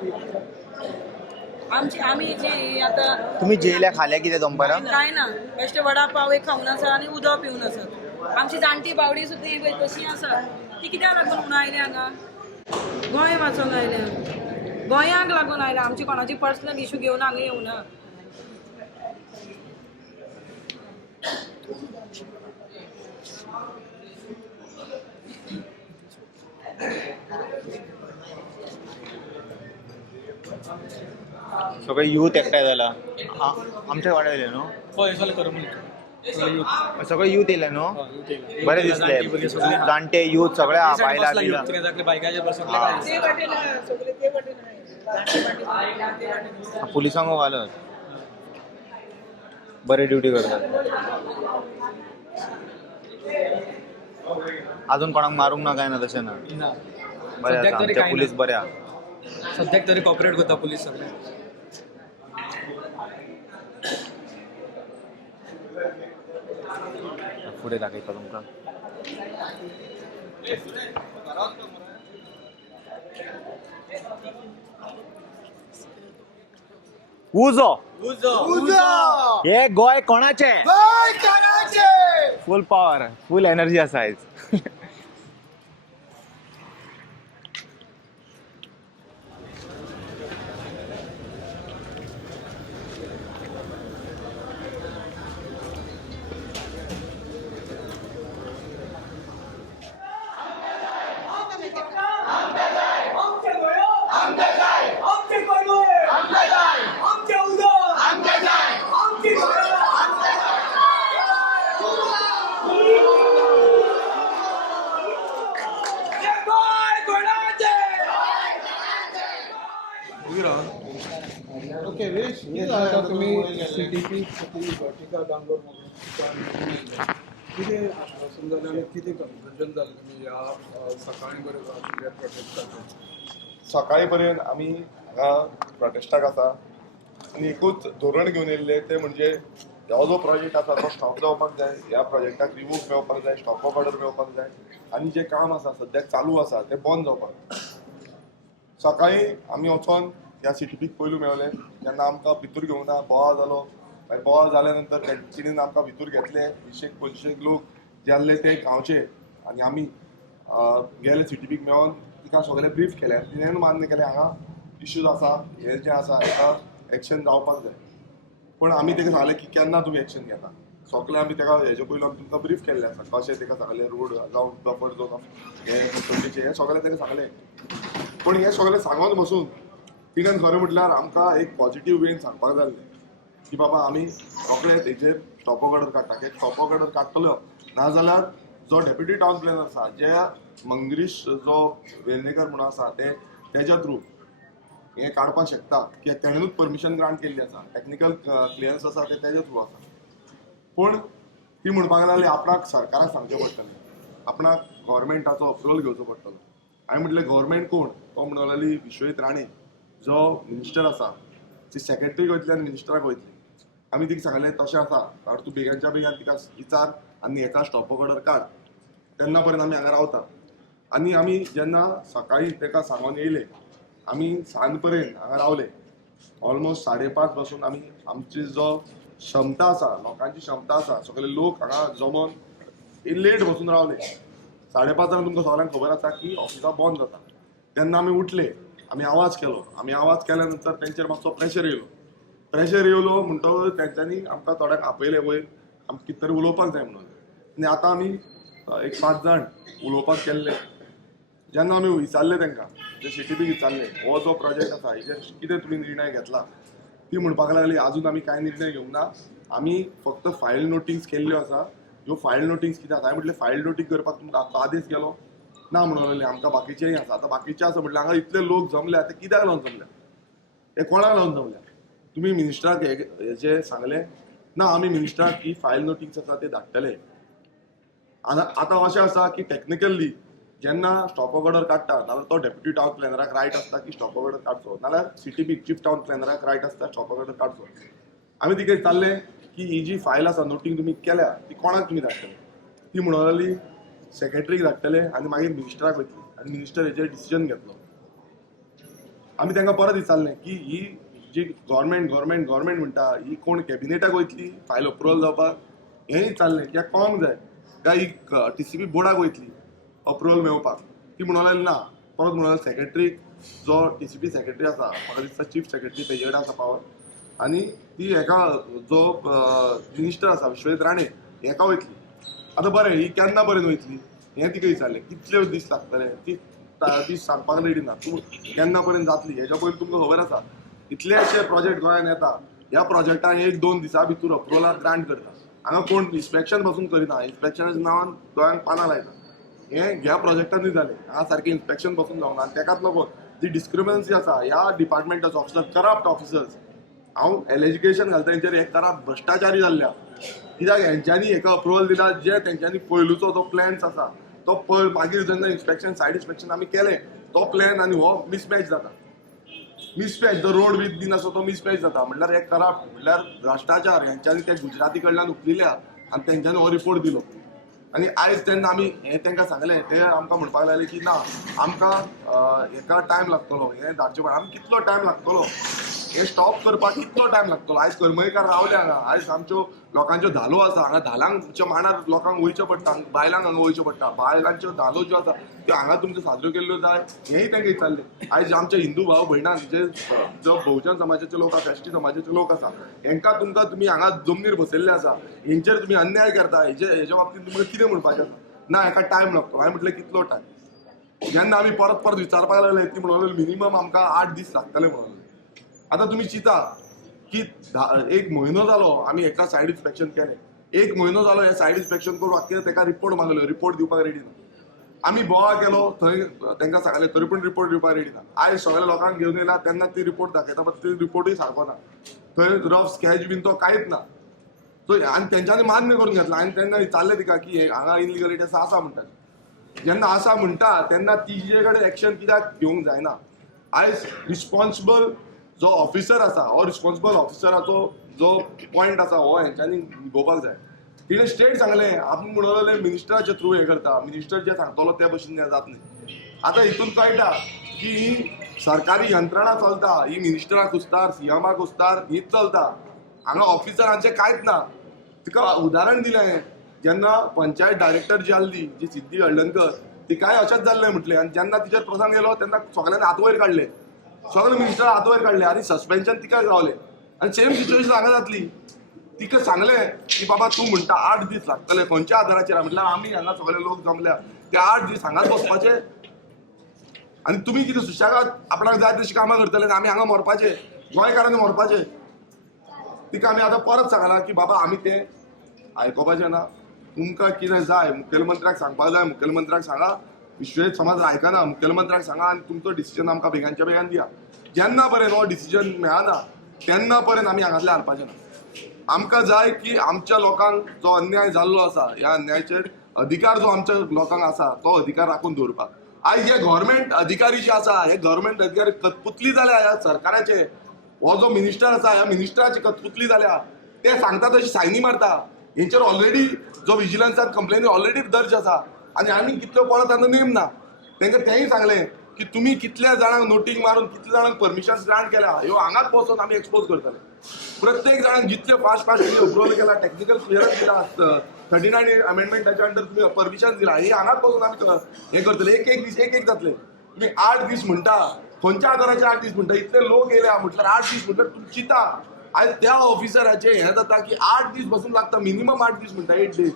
आमी जी आता तुमी जेयल्या खाल्या कितें दनपारां काय ना बेश्टे वडा पाव एक खावन आसा आनी उदक पिवन आसात आमची जाणटी बावडी सुद्दां ही पळय कशी आसा ती कित्याक लागून म्हणून आयली हांगा गोंय वाचोंक आयल्या गोंयांक लागून आयल्या आमची कोणाची पर्सनल इशू घेवन हांगा येवना सगळे यूथ एकठांय जाला आमच्या वाड्यार येयले न्हू हय जालें खरें सगळे यूथ येयले न्हू बरें दिसले जाणटे यूथ सगळे बायला बियला बायकाचे ते वाटेन सगळे ते वाटेन पुलिसांक घालत बरे ड्युटी करतात अजून कोणाक मारूंक ना काय ना तशें ना बरें आसा आमचे पुलीस बरे आहा सद्याक तरी कॉपरेट करता पुलीस सगळे फुडें दाखयता तुमकां उजो हे गोंय कोणाचें फूल पॉवर फूल एनर्जी आसा आयज तुम्ही CDP टिका डाउनलोड कितें आश्वासन जालें आनी कितें कन्क्लुजन जालें तुमी ह्या सकाळी बरें प्रोटेस्टाक सकाळी पर्यंत आमी हांगा प्रोटेस्टाक आसा आनी एकूच धोरण घेवन येयल्ले ते म्हणजे हो जो प्रोजेक्ट आसा तो स्टॉप जावपाक जाय ह्या प्रोजेक्टाक रिमूव मेळपाक जाय स्टॉप ऑर्डर मेळपाक जाय आनी जें काम आसा सद्याक चालू आसा तें बंद जावपाक सकाळी आमी वचोन ह्या CTPक पयलू मेळ्ळे जेन्ना आमकां भितूर घेवूं ना बोवाळ जालो मागीर बोवाळ जाल्या नंतर तेंच्यांनी आमकां भितूर घेतले 20-25 लोक जे आसले ते गांवचे आनी आमी गेले CTPक मेळोन तिका सगळे ब्रीफ केले तिणें मान्य केलें हांगा इश्यूज आसा हे जे आसा हेका एक्शन जावपाक जाय पूण आमी ताका सांगलें की केन्ना तुमी एक्शन घेता सगळे आमी ताका हेजे पयलू आमी तुमकां ब्रीफ केल्लें आसा कशें ताका सांगलें रोड जावं बफर झोन हे हे सगळें ताका सांगलें पूण हें सगळें सांगून बसून तिणें खरें म्हटल्यार आमकां एक पॉझिटीव वेन सांगपाक जाय की बाबा आमी रोखडेच हेजेर स्टॉप ऑर्डर काडटा की स्टॉप ऑर्डर काडटलो नाजाल्यार जो डेप्युटी टावन प्लॅनर आसा जे मंगरीश जो वेर्णेकर म्हणून आसा तेज्या थ्रू हे काडपाक शकता की तेणेनूच परमिशन ग्रांट केल्ली आसा टेक्निकल क्लियरन्स आसा ते तेज्या थ्रू आसा पूण ती म्हणपाक लागली आपणाक सरकाराक सांगचें पडटलें आपणाक गव्हर्मेंटाचो अप्रुवल घेवचो पडटलो हांवें म्हटलें गव्हर्मेंट कोण तो म्हणून लागली विश्वजीत राणे जो मिनिस्टर आसा ती सेक्रेटरीक वयतली आनी मिनिस्टराक वयतली आमी तिका सांगलें तशें आसा कारण तूं बेगांच्या बेगान तिका विचार आनी हेका स्टॉप ऑर्डर काड तेन्ना पर्यंत आमी हांगा रावता आनी आमी जेन्ना सकाळी ताका सांगून येयले आमी सांज पर्यंत हांगा रावले ऑलमोस्ट 5:30 पासून आमी आमची जो क्षमता आसा लोकांची क्षमता आसा सगळे लोक हांगा जमोन लेट बसून रावले 5:30 तुमकां सगळ्यांक खबर आसा की ऑफिसां बंद जाता तेन्ना आमी उठले आमी आवाज केलो आमी आवाज केल्या नंतर तेंचेर मातसो प्रेशर येयलो म्हणटकच तेंच्यांनी आमकां थोड्याक आपयले वयर आमकां कितें तरी उलोवपाक जाय म्हणून आनी आतां आमी एक 5 जाण उलोवपाक केल्ले जेन्ना आमी विचारले तांकां जे CTP विचारले हो जो प्रोजेक्ट आसा हेजेर कितें तुमी निर्णय घेतला ती म्हणपाक लागली आजून आमी कांय निर्णय घेवंक ना आमी फक्त फायल नोटीस केल्ल्यो आसा ह्यो फायल नोटीस कितें आसा हांवें म्हटलें फायल नोटीस करपाक तुमकां आदेश गेलो ना म्हणून लागले आमकां बाकीचेय आसा आतां बाकीचे आसा म्हटल्यार हांगा इतले लोक जमल्या ते कित्याक लागून जमल्या हे कोणाक लागून जमल्या तुमी मिनिस्टराक हेचे सांगले ना आमी मिनिस्टराक ही फायल नोटीस आसा ते धाडटले आतां अशें आसा की टेक्निकली जेन्ना स्टॉप ऑर्डर काडटा नाल्यार तो डेप्युटी टावन प्लॅनराक रायट आसता की स्टॉप ऑर्डर काडचो नाल्यार CTP चीफ टावन प्लॅनराक रायट आसता स्टॉप ऑर्डर काडचो आमी तिका विचारलें की ही जी फायल आसा नोटींग तुमी केल्या ती कोणाक तुमी धाडटले. ती म्हणली सेक्रेटरीक धाडटले आनी मागीर मिनिस्टराक वयतली आनी मिनिस्टर हेचेर डिसिजन घेतलो. आमी तांकां परत विचारलें की ही जी गव्हर्मेंट म्हणटा ही कोण कॅबिनेटाक वयतली फायल अप्रुवल जावपाक हेंय विचारलें कित्याक कळोंक जाय काय ही TCP बोर्डाक वयतली अप्रुवल मेळोवपाक. ती म्हणलें ना. परत म्हणलें सेक्रेटरीक जो TCP सेक्रेटरी आसा म्हाका दिसता चीफ सेक्रेटरी तेजे कडेन आसा पावर आनी ती हेका जो मिनिस्टर आसा विश्वजीत राणे हेका वयतली. आतां बरें ही केन्ना पर्यंत वयतली हें तिका विचारलें कितले दीस लागतले ती सांगपाक रेडी ना. तूं केन्ना पर्यंत जातली हेच्या पयलीं तुमकां खबर आसा इतलेशे प्रोजेक्ट गोंयांत येता ह्या प्रोजेक्टान 1-2 दिसा भितर अप्रुवलाक ग्रांट करता. हांगा कोण इन्स्पेक्शन पासून करिना. इन्स्पेक्शनाच्या नांवान गोंयांक पानां लायता. हें ह्या प्रोजेक्टानूय जालें. हांगा सारकें इन्स्पेक्शन पासून जावना आनी तेकाच लागून जी डिस्क्रिमिनन्सी आसा ह्या डिपार्टमेंटाचो ऑफिसर करप्ट ऑफिसर्स हांव एलिजिकेशन घालता हेंचेर हे करप्ट भ्रश्टाचारी जाल्ल्या. कित्याक हेंच्यांनी हेका अप्रुवल दिला जे तेंच्यांनी पयलूचो जो प्लॅन्स आसा तो मागीर जेन्ना इन्स्पेक्शन सायड इन्स्पेक्शन आमी केलें तो प्लॅन आनी हो मिसमॅच जाता. मिसमॅच जो रोड वीथ बीन आसा तो मिसमॅच जाता. म्हणल्यार हे करप्ट म्हणल्यार भ्रश्टाचार हेंच्यांनी ते गुजराती कडल्यान उखलिल्या आनी तेंच्यांनी हो रिपोर्ट दिलो. आनी आयज तेन्ना आमी हें तांकां सांगलें ते आमकां म्हणपाक लागले की ना आमकां हेका टायम लागतलो हें धाडचें पडटा. आमकां कितलो टायम लागतलो हें स्टॉप करपाक कितलो टायम लागतलो. आयज करमयकार रावले हांगा. आयज आमच्यो लोकांच्यो धालो आसा हांगा धालांच्या मांडार लोकांक वयचें पडटा बायलांक हांगा वयचें पडटा. बायलांच्यो धालो ज्यो आसा त्यो हांगा तुमच्यो साजऱ्यो केल्ल्यो जाय हेंय तांकां विचारलें. आयज आमचे हिंदू भाव भयणां जे जो बहुजन समाजाचे लोक आसा एसटी समाजाचे लोक आसा हेंकां तुमी हांगा जमनीर बसयल्ले आसा हेंचेर तुमी अन्याय करता हेच्या बाबतींत तुमकां कितें म्हणपाचें ना हेका टायम लागतो. हांवें म्हटलें कितलो टायम. जेन्ना आमी परत विचारपाक लागले ती म्हणलें मिनिमम आमकां 8 दीस लागतले म्हणून. आतां तुमी चिंता की 1 म्हयनो जालो आमी हेका सायड इन्स्पेक्शन केलें. 1 म्हयनो जालो हें सायड इन्स्पेक्शन करून आख्खें तेका रिपोर्ट मागलो रिपोर्ट दिवपाक रेडी ना. आमी बोवाळ केलो थंय तांकां सांगलें तरी पूण रिपोर्ट दिवपाक रेडी ना. आयज सगळ्या लोकांक घेवन येयला तेन्ना ती रिपोर्ट दाखयता पण ती रिपोर्टूय सारको ना. थंय रफ स्केच बीन तो कांयच ना. सो आनी तेंच्यांनी मान्य करून घेतला आनी तेन्ना विचारलें तिका की हांगा इनलिगलिटी आसा म्हणटा. जेन्ना आसा म्हणटा तेन्ना तिजे कडेन एक्शन कित्याक घेवंक जायना. आयज रिस्पॉन्सिबल जो ऑफिसर आसा हो रिस्पॉन्सिबल ऑफिसराचो जो पॉयंट आसा हो हेंच्यांनी घेवपाक जाय. तिणें स्ट्रेट सांगलें आमी म्हणलें मिनिस्टराचे थ्रू हें करता मिनिस्टर जे सांगतलो त्या भशेन हें जात न्ही. आतां हितून कळटा की ही सरकारी यंत्रणा चलता ही मिनिस्टराक कुस्तार CMाक कुस्तार हीच चलता. हांगा ऑफिसरांचें कांयच ना. तिका उदाहरण दिलें जेन्ना पंचायत डायरेक्टर जी आसली जी सिद्धी हळदणकर तिकाय अशेंच जाल्लें म्हटलें आनी जेन्ना तिचेर प्रसंग येयलो तेन्ना सगळ्यांनी हात वयर काडले. सगळे मिनिस्टर हात वयर काडले आनी सस्पेन्शन तिका गावलें. आनी सेम सिच्युएशन हांगा जातली. तिका सांगलें की बाबा तूं म्हणटा 8 दीस लागतले खंयच्या आदाराचेर म्हटल्यार आमी हांगा सगळे लोक जमल्या ते 8 दीस हांगाच बसपाचे आनी तुमी कितें सुशेगाद आपणाक जाय तशी कामां करतले आनी आमी हांगा मरपाचे गोंयकारांनी मरपाचे. तिका आमी आतां परत सांगला की बाबा आमी तें आयकोपाचें ना. तुमकां कितें जाय मुखेलमंत्र्याक सांगपाक जाय मुखेलमंत्र्याक सांगा. विश्वजीत समाज आयकना मुखेलमंत्र्याक सांगा आनी तुमचो डिसिजन आमकां बेगांच्या बेगान दिया. जेन्ना पर्यंत हो डिसिजन मेळना तेन्ना पर्यंत आमी हांगांतले हालपाचे ना. आमकां जाय की आमच्या लोकांक जो अन्याय जाल्लो आसा ह्या अन्यायाचेर अधिकार जो आमच्या लोकांक आसा तो अधिकार राखून दवरपाक. आयज हे गव्हर्मेंट अधिकारी जे आसा हे गव्हर्मेंट अधिकारी कतपुतली जाल्या ह्या सरकाराचे. हो जो मिनिस्टर आसा ह्या मिनिस्टराची कतपुतली जाल्या. ते सांगता तशी सायनी मारता. हेंचेर ऑलरेडी जो विजिलन्सान कंप्लेनी ऑलरेडी दर्ज आसा आनी आमी कितल्यो पळोवना तेन्ना नेम ना. तांकां तेंय सांगलें की तुमी कितल्या जाणांक नोटींग मारून कितल्या जाणांक परमिशन ग्रांट केल्या ह्यो हांगाच बसून आमी एक्सपोज करतले. प्रत्येक जाणांक जितले फास्ट तुम्ही अप्रुवल केला टेक्निकल क्लियरन्स दिला 39 अमेंडमेंटाच्या अंडर तुम्ही परमिशन दिला हे हांगाच बसून आमी हे करतले. एक दीस एक जातले. तुम्ही 8 दीस म्हणटा खंयच्या आदाराचे 8 दीस म्हणटा इतले लोक येयल्या म्हटल्यार 8 दीस म्हटल्यार तुम्ही चिता. आयज त्या ऑफिसराचे हें जाता की 8 दीस बसून लागता मिनिमम 8 दीस म्हणटा 8 डेज.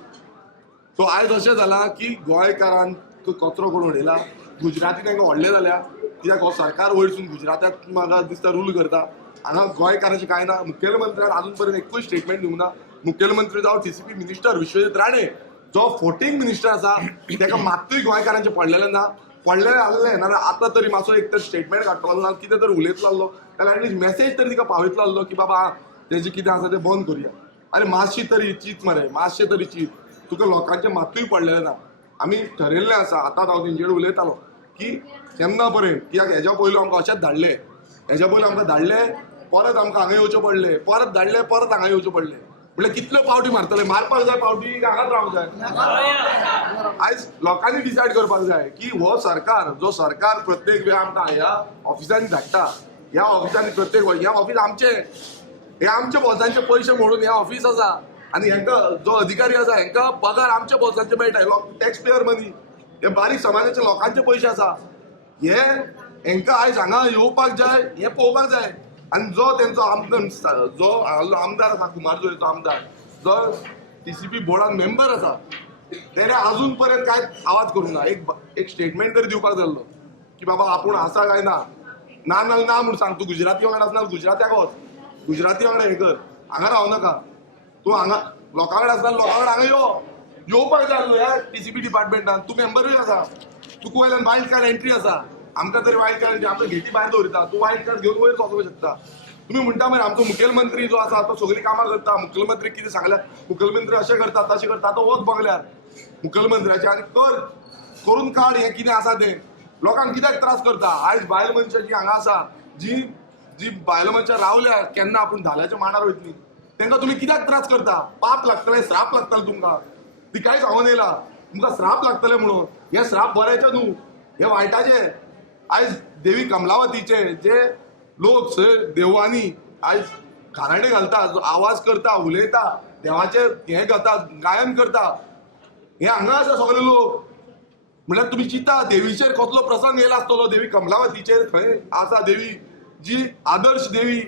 सो आयज अशें जाला की गोंयकारांक कचरो करून उडयला. गुजराती तांकां व्हडले जाल्या कित्याक हो सरकार वयरसून गुजराताक म्हाका दिसता रूल करता. हांगा गोंयकारांचें कांय ना. मुखेलमंत्र्यान आजून पर्यंत एकूय स्टेटमेंट दिवंक ना. मुखेलमंत्री जावं TCP मिनिस्टर विश्वजीत राणे जो फोर्टिंग मिनिस्टर आसा ताका मात्तूय गोंयकारांचें पडलेलें ना. पडलेलें आहलें ना आतां तरी मातसो एक तर स्टेटमेंट काडटलो ना कितें तरी उलयतलो आसलो जाल्यार एटलीस्ट मेसेज तरी तिका पावयतलो आसलो की बाबा तेजें कितें आसा तें बंद करुया. आनी मातशी तरी चीत मरे मातशें तरी चीत. तुका लोकांचें मात्तूय पडलेलें ना. आमी ठरयल्लें आसा आतां हांव तेंचे कडेन उलयतालो की केन्ना पर्यंत कित्याक हेज्या पयलू आमकां अशेंच धाडले. हेज्या पयलू आमकां धाडले परत आमकां हांगा येवचें पडलें परत धाडले परत हांगा येवचें पडलें. म्हटल्यार कितल्यो पावटी मारतले, मारपाक जाय पावटी काय हांगाच रावंक जाय? आयज लोकांनी डिसायड करपाक जाय की हो सरकार, जो सरकार प्रत्येक वेळ आमकां ह्या ऑफिसांनी धाडटा, ह्या ऑफिसांनी प्रत्येक ह्या ऑफिस आमचे, हे आमच्या बॉसांचे पयशे मोडून हे ऑफिस आसा आनी हांकां जो अधिकारी आसा हांकां पगार आमच्या बॉसांचे मेळटा, टॅक्स पेयर मनी, हे बारीक समाजाच्या लोकांचे पयशे आसा, हे हांकां आयज हांगा येवपाक जाय, हे पळोवपाक जाय. आनी जो तेंचो आमदार आसा, कुमार जोरेचो आमदार, जो TCP बोर्डान मेंबर आसा, तेणे अजून पर्यंत कांय आवाज करूंक ना. एक स्टेटमेंट तरी दिवपाक जाल्लो की बाबा आपूण आसा काय ना ना म्हूण सांग. तूं गुजराती वांगडा आसना, गुजरात्याक वच, गुजराती वांगडा हें कर, हांगा रावं नाका. तूं हांगा लोकां कडेन आसना, लोकां कडेन हांगा येवपाक जाय आसलो ह्या TCP डिपार्टमेंटान. तूं मेंबरूय आसा, तुका वयल्यान वायल्ड कार्ड एंट्री आसा, आमकां तरी वायल्ड कार्ड एंट्री, आमकां घेटी भायर दवरिता, तूं वायल्ड कार्ड घेवन वयर वचूंक शकता. तुम्ही म्हणटा मरे आमचो मुखेलमंत्री जो आसा तो सगळी कामां करता, मुखेलमंत्री कितें सांगल्यार मुखेलमंत्री अशें करता तशें करता, तो वच बंगल्यार मुखेलमंत्र्याचे आनी करून काड हें कितें आसा तें. लोकांक कित्याक त्रास करता? आयज बायल मनशां जी हांगा आसा, जी बायल मनशां रावल्या केन्ना आपूण धाल्याच्या मांडार वयतली, तांकां तुमी कित्याक त्रास करता? पाप लागतले, श्राप लागतले तुमकां. ती कांय सांगून येयला तुमकां श्राप लागतले म्हणून. हे श्राप बरेचे न्हू, हे वायटाचे. आयज देवी कमलावतीचे जे लोक देवळांनी आयज घाराणे घालता, आवाज करता, उलयता, देवाचे हें घालता, गायन करता, हे हांगा आसा सगळे लोक. म्हळ्यार तुमी चिंता देवीचेर कसलो प्रसंग येयला आसतलो, देवी कमलावतीचेर थंय आसा देवी, जी आदर्श देवी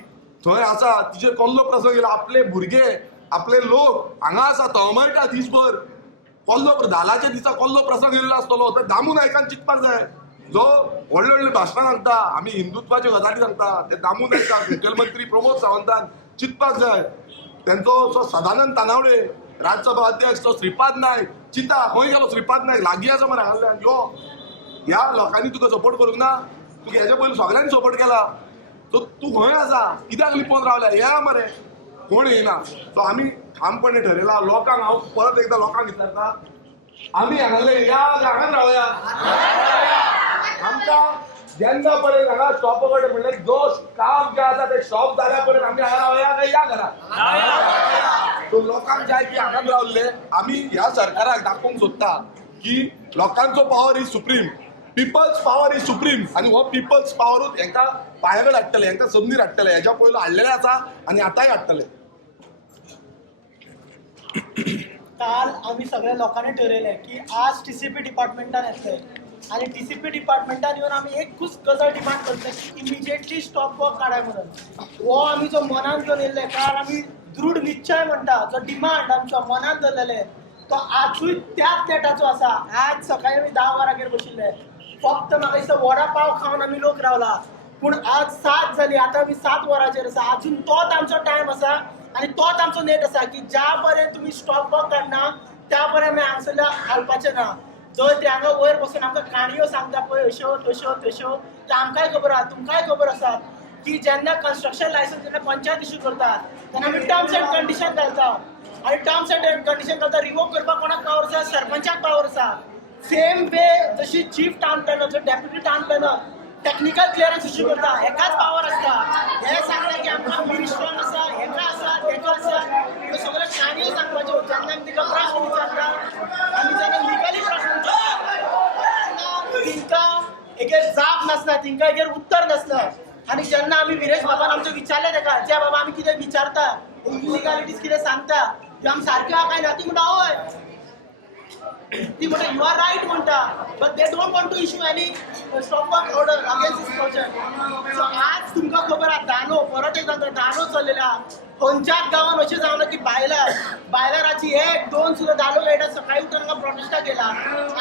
थंय आसा, तिचेर कसलो प्रसंग येयला. आपले भुरगे, आपले लोक हांगा आसा, तळमळटा दिसभर. कसलो धालाच्या दिसा कसलो प्रसंग येयल्लो आसतलो, तर दामून आयकान चिंतपाक जाय. जो व्हडले व्हडले भाशणां सांगता, आमी हिंदुत्वाच्यो गजाली सांगता, ते दामून आयकता. मुखेलमंत्री प्रमोद सावंतान चिंतपाक जाय. तेंचो सदानंद तानावडे, राज्यसभा अध्यक्ष, तो श्रीपाद नायक, चिंता खंय गेलो श्रीपाद नायक, लागीं आसा मरे हांगाल्यान. यो ह्या लोकांनी तुका सपोर्ट करूंक ना, तुका हेच्या पयलीं सगळ्यांनी सपोर्ट केला. सो तूं खंय आसा, कित्याक लिपोवन रावल्या, या मरे कोण येयना. सो आमी ठामपणे ठरयला, लोकांक हांव परत एकदां लोकांक विचारता, आमी हांगाले या हांगाच रावया. आमकां जेन्ना पर्यंत हांगा स्टॉप कडेन म्हणलें जो काम जे आसा ते स्टॉप जाल्या पर्यंत आमी हांगा रावया काय या घरा. सो लोकांक जाय की हांगाच रावल्ले. आमी ह्या सरकाराक दाखोवंक सोदता की लोकांचो power is supreme, peoples power is supreme, आनी हो पिपल्स पावरूच हांकां पांयगड हाडटले, हांकां जमनीर हाडटले. हेच्या पयलू हाडलेले आसा आनी आतांय हाडटले. काल आम्ही सगळ्या लोकांनी ठरयलें की आज TCP डिपार्टमेंटान येतले आणि TCP डिपार्टमेंटान येवन आमी एकूच गजाल डिमांड करतले की इमिजिएटली स्टॉप वर्क काडाय म्हणून. हो आमी जो मनान घेवन येयल्ले, कारण आमी दृढ निश्चय म्हणटा, जो डिमांड आमच्या मनान धरलेले तो आजूय त्याच डेटाचो आसा. आज सकाळी आमी 10 वरांचेर बशिल्ले, फक्त म्हाका दिसता वडा पाव खावन आमी लोक रावला, पूण आज 7 जाली, आतां आमी 7 वरांचेर आसा. अजून तोच आमचो टायम आसा आणि तोच आमचो नेट आसा की ज्या पर्यंत तुम्ही स्टॉप वर्क काडना त्या पर्यंत आमी हांगसरल्या हालपाचे ना. जर ते हांगा वयर बसून आमकां काणयो सांगता पळय अश्यो तश्यो तश्यो, ते आमकांय खबर आसा, तुमकांय खबर आसा की जेन्ना कन्स्ट्रक्शन लायसन्स जेन्ना पंचायत इश्यू करतात तेन्ना आमी टर्म्स एंड कंडिशन घालता, आणि टर्म्स एंड कंडिशन घालता रिवोक करपाक कोणाक पावर आसा? सरपंचाक पावर आसा. सेम वे जशी चीफ टाउन प्लॅनर, जो deputy town planner technical clearance issue करता, हेकाच पावर आसता. हे सांगता की आमकां मिनिस्ट्रॉन आसा, हेका आसा, तेका आसा, ह्यो सगळ्यो काणयो सांगपाच्यो. जेन्ना आमी तिका प्रश्न विचारता, आमी जेन्ना लिगली प्रश्न विचारता, तिंकां हेजेर जाप नासना, तिंकां हेजेर उत्तर नासना. आणि जेन्ना आमी विरेश बाबान आमचें विचारलें तेका, जे बाबा आमी कितें विचारता, इलिगॅलिटीज कितें सांगता, ते आमी सारक्यो आहा काय ना, ती म्हणटा हय. ती म्हणटा यू आर रायट म्हणटा, but they don't want to issue any stop work order against this project. So आज तुमकां खबर आहा धालो, परत एक सांगता, धालो चल्लेला. खंयच्याच गांवांत अशें जावना की बायलाराची 1-2 सुद्दां धालो खेळटा. सकाळी उठून हांगा प्रोटेस्टाक गेला,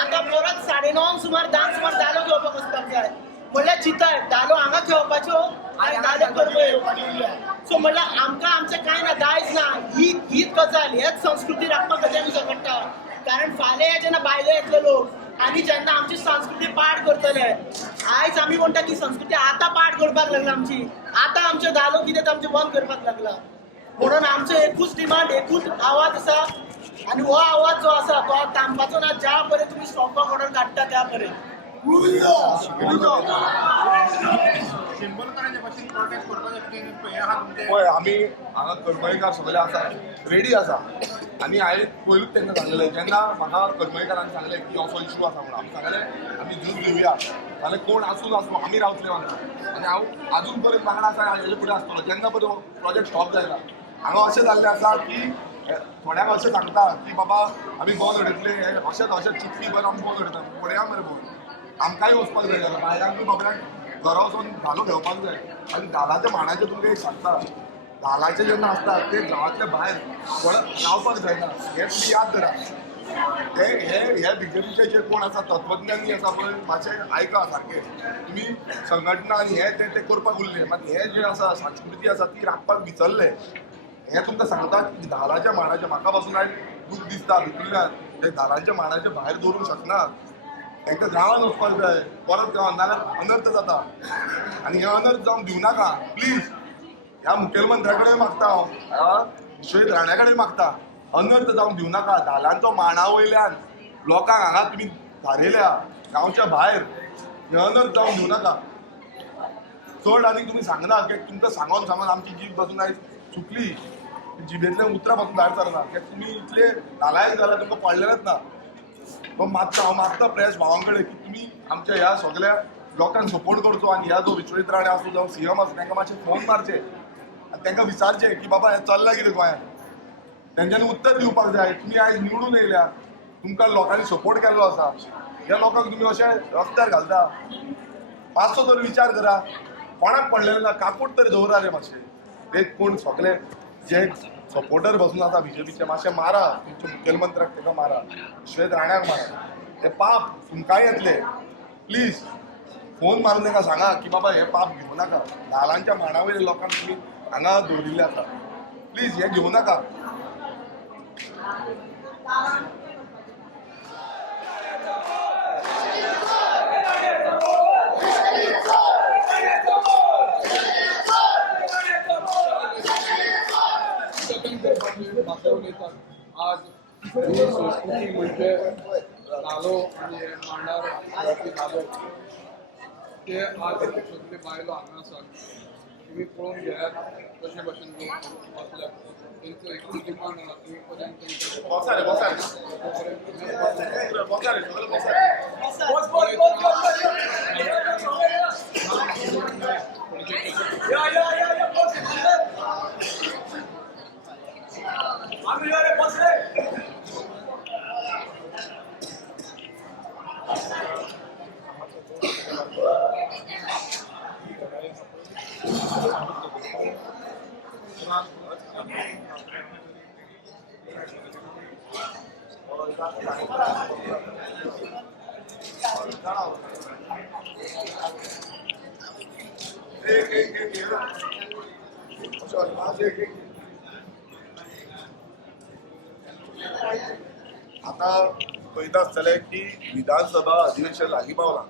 आतां परत 9:30 सुमार 10 सुमार धालो घेवपाक वचपाक जाय. म्हणल्यार चिंताय धालो हांगा खेळपाच्यो आनी धालो करपा येवपाच्यो. सो म्हणल्यार आमकां आमचें कांय ना, दायज ना. हीच गजाल, हेच संस्कृती राखपाक खातीर आमी झगडटा. कारण फाल्यां जेन्ना भायले येतले लोक आनी जेन्ना आमची संस्कृती पाठ करतले, आयज आमी म्हणटा की संस्कृती आतां पाठ करपाक लागला आमची, आतां आमच्यो धालो कितें ते आमचे बंद करपाक लागला. म्हणून आमचो एकूच डिमांड, एकूच आवाज आसा, आनी हो आवाज जो आसा तो थांबपाचो ना ज्या पर्यंत तुमी स्टॉप वर्क ऑर्डर काडटा त्या पर्यंत. शिंबोलकरांच्या भाशेन प्रोटेस्ट करपाचें कितें हें आहा तुमचें पळय आमी हांगा करमयकार सगळे आसा रेडी आसा आनी हांवें पयलूच तेंका सांगलेलें जेन्ना म्हाका करमयकारान सांगलें की असो इशू आसा म्हणून आमी सांगलें आमी झूज दिवया जाल्यार कोण आसूं आमी रावतले हांगा आनी हांव आजून पर्यंत वांगडा आसा हाजे फुडें आसतलो जेन्ना पर्यंत प्रोजेक्ट स्टॉप जायना हांगा अशें जाल्लें आसा की थोड्यांक अशें सांगता की बाबा आमी बॉल उडयतले अशें चिंतली बरें आमी बॉल उडयता पळया मरे बॉल आमकांय वचपाक जाय जाल्यार भायल्यांक बाबड्यांक घरा वचून धालो घेवपाक जाय आनी धालाच्या मांडाचें तुमकां एक सांगता धालाचे जेन्ना आसता ते गांवांतल्या भायर कोणाक रावपाक जायना हें तुमी याद धरा हे बीजेपीचे जे कोण आसा तत्वज्ञानी आसा पळय मातशें आयका सारकें तुमी संघटना आनी हे ते करपाक उरले मात हे जे आसा संस्कृती आसा ती राखपाक विसरले हे तुमकां सांगता की धालाच्या मांडाचे म्हाका पासून आयज दूख दिसता भितरल्यान ते धालाच्या मांडाचे भायर दवरूंक शकना तांकां गांवांत वचपाक जाय परत गांवांत नाल्यार अनर्थ जाता आनी हे अनर्थ जावंक दिवनाका प्लीज ह्या मुखेलमंत्र्या कडेन मागता हांव विश्वजीत राणे कडेन मागता अनर्थ जावंक दिवनाका धालांचो मांडा वयल्यान लोकांक हांगा तुमी धारयल्या गांवच्या भायर हे अनर्थ जावंक दिवनाका चड आनी तुमी सांगना कित्याक तुमकां सांगून आमची जीब पासून आयज चुकली जिबेंतल्यान उतरां पासून भायर सरना कित्याक तुमी इतले नालायक जाल्यार तुमकां पडलेलेच ना पण हांव मागता प्रेस भावां कडेन की तुमी आमच्या ह्या सगळ्या लोकांक सपोर्ट करचो आनी ह्या जो विश्वजीत राणे आसूं जावं सीएम आसूं तांकां मातशें फोन मारचे आनी तांकां विचारचें की बाबा हें चल्लां कितें गोंयांत तेंच्यांनी उत्तर दिवपाक जाय तुमी आयज निवडून येयल्या तुमकां लोकांनी सपोर्ट केल्लो आसा ह्या लोकांक तुमी अशें रस्त्यार घालता मातसो तरी विचार करा कोणाक पडलेलें ना काकूट तरी दवरा रे मातशें ते कोण सगळे जे सपोर्टर बसून आसा बीजेपीचे मातशें मारा तुमच्या मुखेलमंत्र्याक ताका मारा विश्वजीत राण्याक मारा ते पाप तुमकांय येतले प्लीज फोन मारून तांकां सांगा की बाबा हे पाप घेवं नाका धालांच्या मांडा वयल्या लोकांक तुमी हांगा दवरिल्ले आसा प्लीज हे घेवं नाका आज ही संस्कृती म्हणजे धालो आणि मांडार धालो ते आज सगळे बायलो हांगा आसात तुम्ही पळोवन घेयात कशे भशेन लोक वचल्या तेंचो एकूच डिमांड आसा तुम्ही पर्यंत आता पळयता आसतले की विधानसभा अधिवेशन लागीं पावला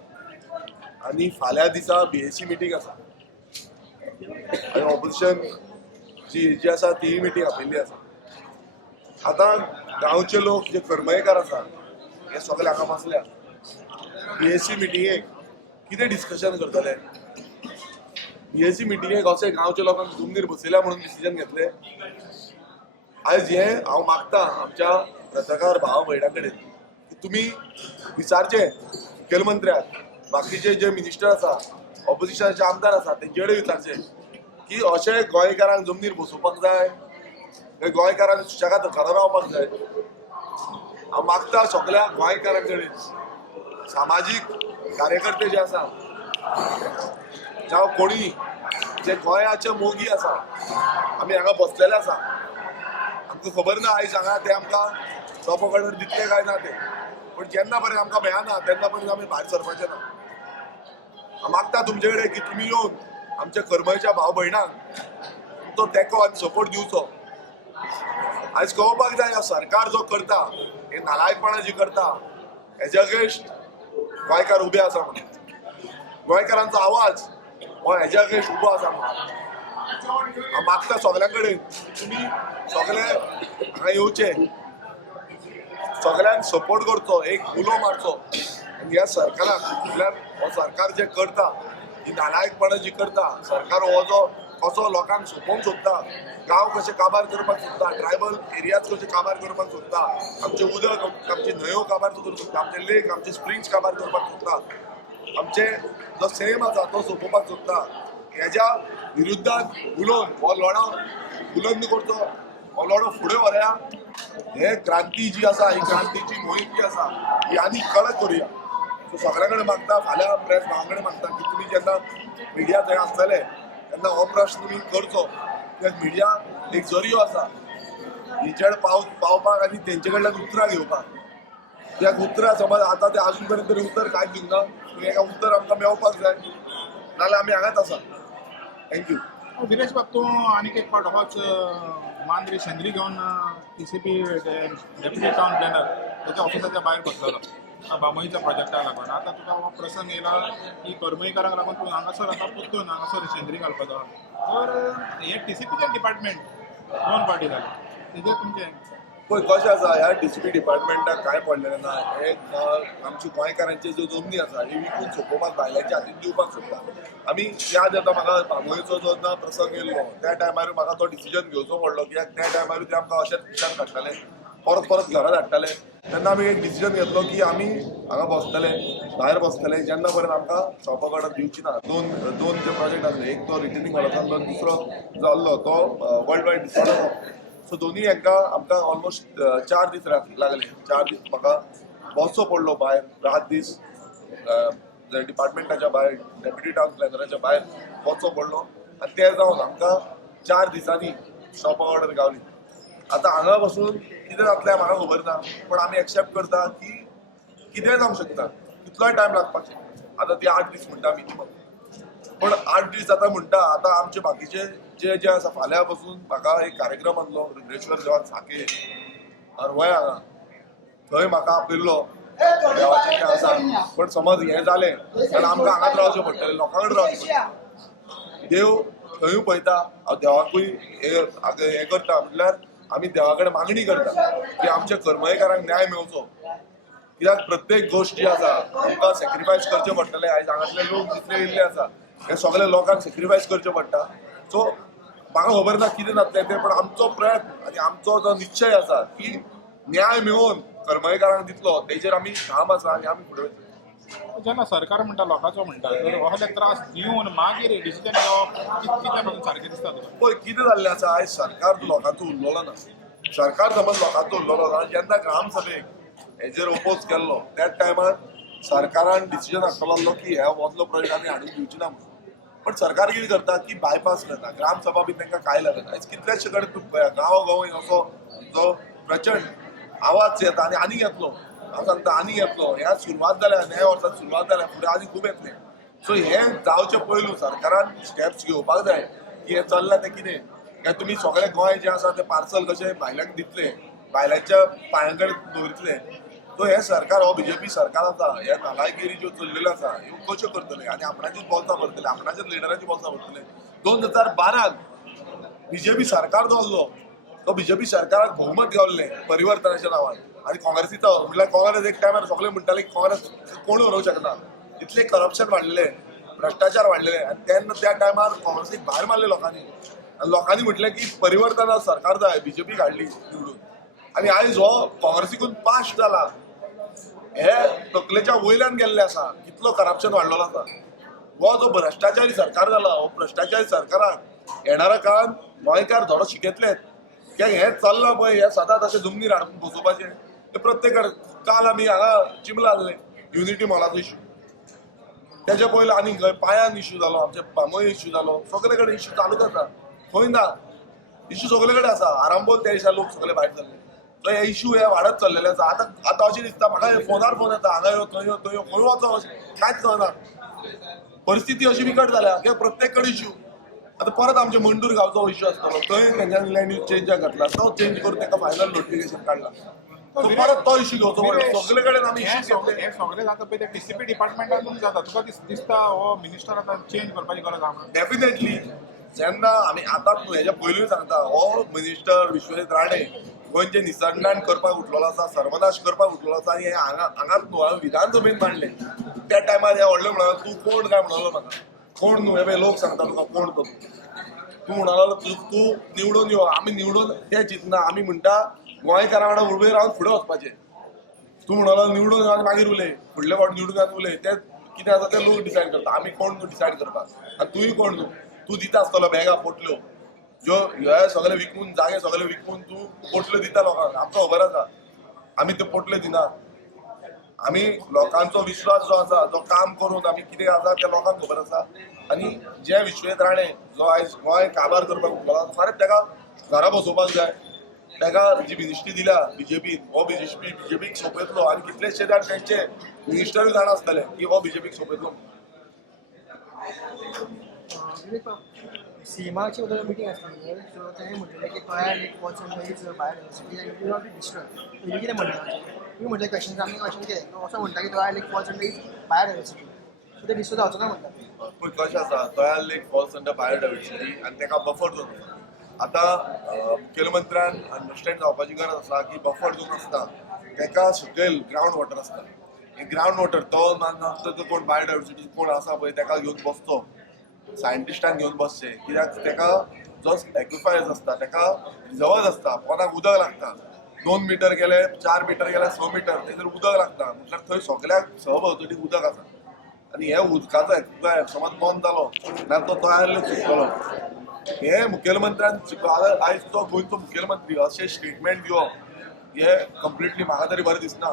आनी फाल्यां दिसा बीएसी मिटींग आसा आनी ऑपोजिशन जी आसा ती मिटींग आपयल्ली आसा आता गांवचे लोक जे करमयेकार आसा हे सगळे हांगा बसल्या बीएसी मिटींगेक कितें डिस्कशन करतले बीएसी मिटींगेक अशें गांवच्या लोकांक जमनीर बसयल्या म्हणून डिसिजन घेतले आयज हे हांव मागता आमच्या पत्रकार भाव भयणां कडेन की तुमी विचारचे मुखेलमंत्र्याक बाकीचे जे मिनिस्टर आसा ऑपोजिशनाचे आमदार आसा तेंचे कडेन विचारचे की अशें गोंयकारांक जमनीर बसोवपाक जाय काय गोंयकारांक सुशेगाद घरा रावपाक जाय हांव मागता सगळ्या गोंयकारां कडेन सामाजीक कार्यकर्ते जे आसा जावं कोणी जे गोंयाचे मोगी आसा आमी हांगा बसलेले आसा आमकां खबर ना आयज हांगा ते आमकां टॉप ऑर्डर दितले काय ना ते पण जेन्ना पर्यंत आमकां मेळना तेन्ना पर्यंत आमी भायर सरपाचे ना हांव मागता तुमचे कडेन की तुमी येवन आमच्या करमयच्या भाव भयणांक तुमचो तेंको आनी सपोर्ट दिवचो आयज कळोवपाक जाय हो सरकार जो करता हे नालायकपणां जी करता हेजे अगेन्स्ट गोंयकार उबे आसा म्हणून गोंयकारांचो आवाज हो हेजे अगेन्स्ट उबो आसा म्हणून हांव मागता सगळ्यां कडेन तुमी सगळे हांगा येवचे सगळ्यांक सपोर्ट करचो एक उलो मारचो आनी ह्या सरकाराक म्हटल्यार हो सरकार जे करता ही नालायकपणां जी करता सरकार हो जो कसो लोकांक सोपोवंक सोदता, गांव कशे काबार करपाक सोदता, ट्रायबल एरियाज कशे काबार करपाक सोदता, आमचे उदक आमचे न्हंयो काबार करूंक सोदता, आमचे लेक आमचे स्प्रिंग्स काबार करपाक सोदता, आमचे जो सेम आसा तो सोपोवपाक सोदता, हेज्या विरुद्धांत उलोवन हो लढो बुलंद करचो, हो लढो फुडें व्हरया. हे क्रांती जी आसा ही क्रांतीची मोहीम जी आसा ही आनी कडक करुया. सो सगळ्या कडेन मागता, फाल्यां प्रेस भावा कडेन मागता की तुमी जेन्ना मिडिया थंय आसतले तेन्ना हो प्रश्न तुमी करचो, कित्याक मिडिया एक जरियो आसा हेचेर पावपाक आनी तेंचे कडल्यान उतरां घेवपाक. कित्याक उतरां समज आतां ते अजून पर्यंत तरी उतर कांयच दिवंक ना, सो हेका उतर आमकां मेळपाक जाय, नाल्यार आमी हांगाच आसा. थँक्यू. विरेश बाब, तूं आनीक एक फावट होच मांद्री शेंद्री घेवन TCP डेप्युटी टाउन प्लॅनर त्याच्या ऑफिसाच्या भायर बसलेलो बामोईच्या प्रोजेक्टाक लागून. आतां तुका हो प्रसंग येयला की करमईकारांक लागून तूं हांगासर आतां परतून हांगासर शेंद्री घालपाचो. तर हे TCPचें डिपार्टमेंट 2 पार्टी जाले, तेजेर तुमचें पळय कशें आसा, ह्या TCP डिपार्टमेंटाक काय पडलेलें ना. हे आमची गोंयकारांची ज्यो जमनी आसा ही विकून सोपोवपाक भायल्यांच्या हातीन दिवपाक सोदता. आमी याद येता म्हाका बामोईचो जो प्रसंग येयलो त्या टायमार म्हाका तो डिसिजन घेवचो पडलो, कित्याक त्या टायमार ते आमकां अशेंच पिशान काडटाले, परत परत घरा धाडटाले. तेन्ना आमी एक डिसिजन घेतलो की आमी हांगा बसतले, भायर बसतले जेन्ना पर्यंत आमकां शॉपाक ऑर्डर दिवची ना. दोन जे प्रोजेक्ट आसले, एक तो रिटर्निंग हॉलाचो आसलो, दुसरो जो आसलो तो वर्ल्ड वायड डिसऑर्डर. सो दोनी हांकां आमकां ऑलमोस्ट 4 दीस लागले. 4 दीस म्हाका बसचो पडलो भायर, रात दीस डिपार्टमेंटाच्या भायर, डेप्युटी टाउन प्लॅनराच्या भायर बसचो पडलो. आनी ते जावन आमकां 4 दिसांनी शॉपाक ऑर्डर गावली. आतां हांगा बसून कितें जातलें म्हाका खबर ना, पण आमी एक्सेप्ट करता की कितेंय जावंक शकता, कितलोय टायम लागपाक शकता. आतां ती 8 दीस म्हणटा मिनिमम, पण 8 दीस जाता म्हणटा. आतां आमचे बाकीचे जे आसा, फाल्यां पासून म्हाका एक कार्यक्रम आसलो रुद्रेश्वर देवान साके हरवय हांगा, थंय म्हाका आपयल्लो देवाचें तें आसा. पण समज हें जालें जाल्यार आमकां हांगाच रावचें पडटलें, लोकां कडेन रावचें पडटलें. देव थंयूय पळयता, हांव देवाकूय हें करता, म्हटल्यार आमी देवा कडेन मागणी करता की आमच्या करमयेकारांक न्याय मेळचो. कित्याक प्रत्येक गोश्ट जी आसा आमकां सॅक्रिफायस करचें पडटलें. आयज हांगासले लोक जितले येयल्ले आसा हे सगळे लोकांक सॅक्रिफायस करचें पडटा. सो म्हाका खबर ना कितें जातलें तें, पण आमचो प्रयत्न आनी आमचो जो निश्चय आसा की न्याय मेळोवन करमयेकारांक दितलो, तेजेर आमी ठाम आसा आनी आमी फुडें वयतले. जेन्ना सरकार म्हणटा लोकांचो म्हणटा, तर असले त्रास दिवन मागीर डिसिजन घेवप कितलें पासून सारकें दिसता तुका? पळय कितें जाल्लें आसा, आयज सरकार लोकांचो उरलेलो ना. सरकार समज लोकांचो उरलेलो ना, जेन्ना ग्रामसभेक हेजेर ओपोज केल्लो त्या टायमार सरकारान डिसिजन आसतलो की ह्या वचलो प्रोजेक्ट आमी हाडून दिवची ना म्हणून. पण सरकार कितें करता की बायपास करता, ग्रामसभा बी तांकां काय लागना. आयज कितलेशे कडेन तूं गांवोगांवय असो जो प्रचंड आवाज येता आनी आनीक येतलो. हांव सांगता आनीक येतलो. ह्या सुरवात जाल्या, नव्या वर्सात सुरवात जाल्या, फुडें आनी खूब येतले. सो हें जावचे पयलू सरकारान स्टेप्स घेवपाक जाय की हें चल्लां तें कितें. काय तुमी सगळें गोंय जें आसा तें पार्सल कशें भायल्यांक दितले, भायल्यांच्या पांयां कडेन दवरतले. सो हे सरकार, हो BJP सरकार आसा, हे नालायकिरी ज्यो चल्लेल्यो आसा ह्यो कश्यो करतले आनी आपणाचीच बोल्सां भरतले, आपणाच्याच लिडराची बोल्सां भरतले. 2012 BJP सरकार जो आसलो तो BJP सरकाराक भोवमत गावल्लें परिवर्तनाच्या नांवान, आनी काँग्रेसीचो म्हणल्यार काँग्रेस एक टायमार सगळे म्हणटाले की काँग्रेस कोण व्हरूंक शकना. इतलें करप्शन वाडलेलें, भ्रश्टाचार वाडलेले, आनी तेन्ना त्या टायमार काँग्रेसीक भायर मारले लोकांनी. आनी लोकांनी म्हटलें की परिवर्तनाचं सरकार जाय, BJP हाडली निवडून. आनी आयज हो काँग्रेसीकून पाश जाला, हे तकलेच्या वयल्यान गेल्ले आसा. कितलो करप्शन वाडलेलो आसा. हो जो भ्रश्टाचारी सरकार जाला, हो भ्रश्टाचारी सरकाराक येणाऱ्या काळान गोंयकार धडो शिकयतलेच. कित्याक हें चल्लां पळय, हे सदांच अशें जमनीर हाडून बसोवपाचें, ते प्रत्येक काल आमी हांगा चिमला आसले युनिटी मॉलाचो इश्यू, तेच्या पयलीं आनी खंय पांयान इश्यू जालो, आमचे बामोय इश्यू जालो, सगळे कडेन इश्यू चालूच आसा. खंय ना इश्यू सगळे कडेन आसा. आरांबोल त्या दिसा लोक सगळे भायर सरले. सो हे इश्यू हे वाडत चल्लेले आसा. आतां अशें दिसता म्हाका, हे फोनार फोन येता, हांगा यो थंय यो थंय यो, खंय वचो कांयच कळना. परिस्थिती अशी बिकट जाल्या की प्रत्येक कडेन इश्यू. आतां परत आमचे मंडूर गांवचो इश्यू आसतलो, थंय तेंच्यांनी लँड यूज चेंज घातला, तो चेंज करून ताका फायनल नोटिफिकेशन काडला. परत तो इश्यू घेवचो पडलो. सगळे कडेन आमी इश्यू घेतले. हे सगळे जाता पळय ते TCP डिपार्टमेंटानूच जाता. तुका दिसता हो मिनिस्टर आतां चेंज करपाची गरज आहा? डेफिनेटली. जेन्ना आमी आतां हेच्या पयलीं सांगता, हो मिनिस्टर विश्वजीत राणे गोंयचे निसंधान करपाक उठलेलो आसा, सर्वनाश करपाक उठलेलो आसा. आनी हांगाच न्हू, हांवें विधानसभेन मांडलें त्या टायमार हे व्हडले म्हणून तूं कोण काय म्हणलो म्हाका. कोण न्हू हे लोक सांगता तुका कोण तो तूं म्हणालो तूं निवडून यो आमी निवडून ते चिंतना आमी म्हणटा गोंयकारां वांगडा उबे रावन फुडें वचपाचें तूं म्हणालो निवडून यो आनी मागीर उलय फुडले फावट निवडून आनी उलय ते कितें आसा ते लोक डिसायड करता आमी कोण न्हू डिसायड करपाक आनी तुंय कोण न्हू तूं दिता आसतलो बॅगा पोटल्यो ज्यो हे सगळे विकून जागे सगळे विकून तूं पोटल्यो दिता लोकांक आमकां खबर आसा आमी त्यो पोटल्यो दिना आमी लोकांचो विश्वास जो आसा जो काम करून आमी कितें आसा ते लोकांक खबर आसा आनी जे विश्वेत राणे जो आयज गोंय काबार करपाक उठला खरेंच ताका घरा बसोवपाक जाय ताका जी मिनिस्ट्री दिल्या बीजेपीन हो बीजेपीक सोंपयतलो आनी कितलेशे जाण तेंचे मिनिस्टरूय जाण आसतले की हो बीजेपीक सोंपयतलो सीमाची मिटींग आसता सो ताणें म्हटलें की गोंयांत एक पर्संटेज भायर तुजें कितें म्हणलें तुमी म्हटलें क्वेश्चन आमी क्वेश्चन कितें असो म्हणटा की गोंयांत एक पर्संटेज भायर युनिवर्सिटी सो ते डिस्ट्रो जावचो ना म्हणटा पूण कशें आसा गोंयांत एक फॉल सेंटर बायोडायवर्सिटी आनी ताका बफर झोन आसा आतां मुखेलमंत्र्यान अंडरस्टँड जावपाची गरज आसा की बफर झोन आसता ताका सकयल ग्रावंड वॉटर आसता ग्रावंड वॉटर तो कोण बायोडायवर्सिटी कोण आसा पळय ताका घेवन बसतो सायंटिस्टांक घेवन बसचे कित्याक ताका जो एक्विफायर्स आसता ताका रिजर्वच आसता पोनाक उदक लागता 2 मीटर गेले 4 मीटर गेले 6 मीटर तेजेर उदक लागता म्हटल्यार थंय सगळ्याक सहभोंवतणी उदक आसा आनी हे उदकाचो एक्विफायर समज बंद जालो जाल्यार तो तयार सुटतलो हे मुखेलमंत्र्यान आयज तो गोंयचो मुखेलमंत्री अशें स्टेटमेंट दिवप हे कंप्लिटली म्हाका तरी बरें दिसना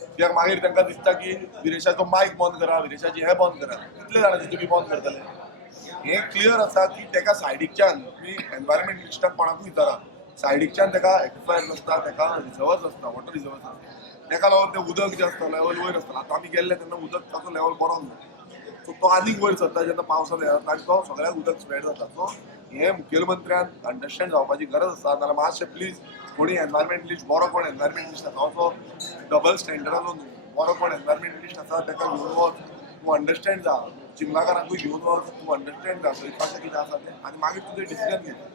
कित्याक मागीर तांकां दिसता की विरेशाचो मायक बंद करा विरेशाची हे बंद करा कितले जाणांची तुमी बंद करतले हे क्लियर आसा की ताका सायडीकच्यान तुमी एनवायरमेंटलिस्टाक कोणाकूय विचारा सायडीकच्यान ताका एक्विफायर आसता ताका रिजर्वच आसता वॉटर रिजर्वच आसता ताका लागून तें उदक जें आसता लेवल वयर आसता आतां आमी गेल्ले तेन्ना उदकाचो लेवल बरो ना सो तो आनीक वयर सरता जेन्ना पावसाळो येता आनी तो सगळ्याक उदक स्प्रेड जाता सो हे मुखेलमंत्र्यान अंडरस्टँड जावपाची गरज आसा नाजाल्यार मातशें प्लीज कोणी एनवायरमेंटलिस्ट बरो कोण एनवायरमेंटलिस्ट आसा असो डबल स्टँडर्डाचो न्हू बरो कोण एनवायरमेंटलिस्ट आसा ताका घेवन वच तूं अंडरस्टँड जा चिमलाकारांकूय घेवन वच तूं अंडरस्टँड जा थंय कशें कितें आसा तें आनी मागीर तुजें डिसिजन घेता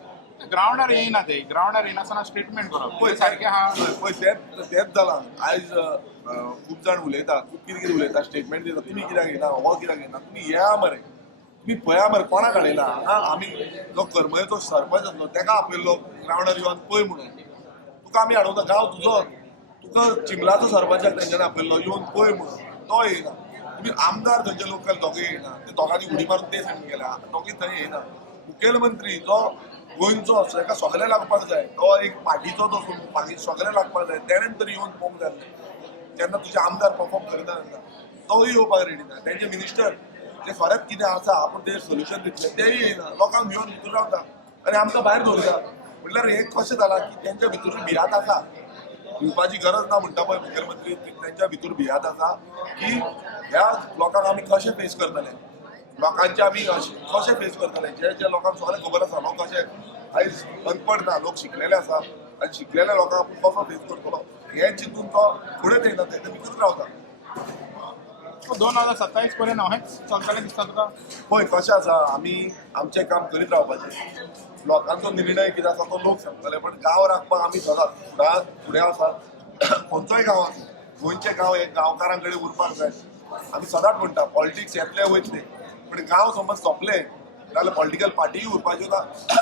ग्रावंडार येयना ते ग्रावंडार येनासतना स्टेटमेंट करप पळय सारकें आहा पळय तेंच जालां आयज खूब जाण उलयता खूब कितें कितें उलयता स्टेटमेंट दिता तुमी कित्याक येना हो कित्याक येना तुमी येया मरे तुमी पळया मरे कोणाक हाडयला हांगा आमी जो करमळेचो सरपंच आसलो ताका आपयल्लो ग्रावंडार येवन पळय म्हणून तुका आमी हाडूंक गांव तुजो तुका चिमलाचो सरपंचाक तेंच्यांनी आपयल्लो येवन पळय म्हणून तो येयना तुमी आमदार थंयचे लोकल दोगूय येयना ते दोगांनी उडी मारून ते सायडीन गेल्या दोगूय थंय येयना मुखेलमंत्री जो गोंयचो ताका सगळें लागपाक जाय तो एक पार्टीचो जो बाकी सगळें लागपाक जाय तेणेन तरी येवन पळोवंक जाय जेन्ना तुजे आमदार परफॉर्म करिना तेन्ना तोय येवपाक रेडी ना तेंचे मिनिस्टर जे खरेंच कितें आसा आपूण तें सोल्युशन दितलें तेय येयना लोकांक घेवन भितर रावता आनी आमकां भायर दवरता म्हटल्यार हें कशें जालां की तेंच्या भितर भिरांत आसा येवपाची गरज ना म्हणटा पळय मुखेलमंत्री तेंच्या भितर भिरांत आसा की ह्या लोकांक आमी कशें फेस करतले लोकांचे आमी कशें फेस करतले जे लोकांक सगळें खबर आसा लोक कशे आयज अनपड ना लोक शिकलेले आसा आनी शिकलेल्या लोकांक आपूण कसो फेस करतलो हें चिंतून तो फुडें येयना तें भितर रावता 2027 पर्यंत हेंच चलतलें दिसता तुका पळय कशें आसा आमी आमचें काम करीत रावपाचें लोकांचो निर्णय कितें आसा तो लोक सांगतले पण गांव राखपाक आमी सदांच फुडें आसा खंयचोय गांव आसा गोंयचें गांव हे गांवकारां कडेन उरपाक जाय आमी सदांच म्हणटा पॉलिटिक्स येतले वयतले पण गांव समज सोंपले जाल्यार पॉलिटिकल पार्टीय उरपाच्यो ना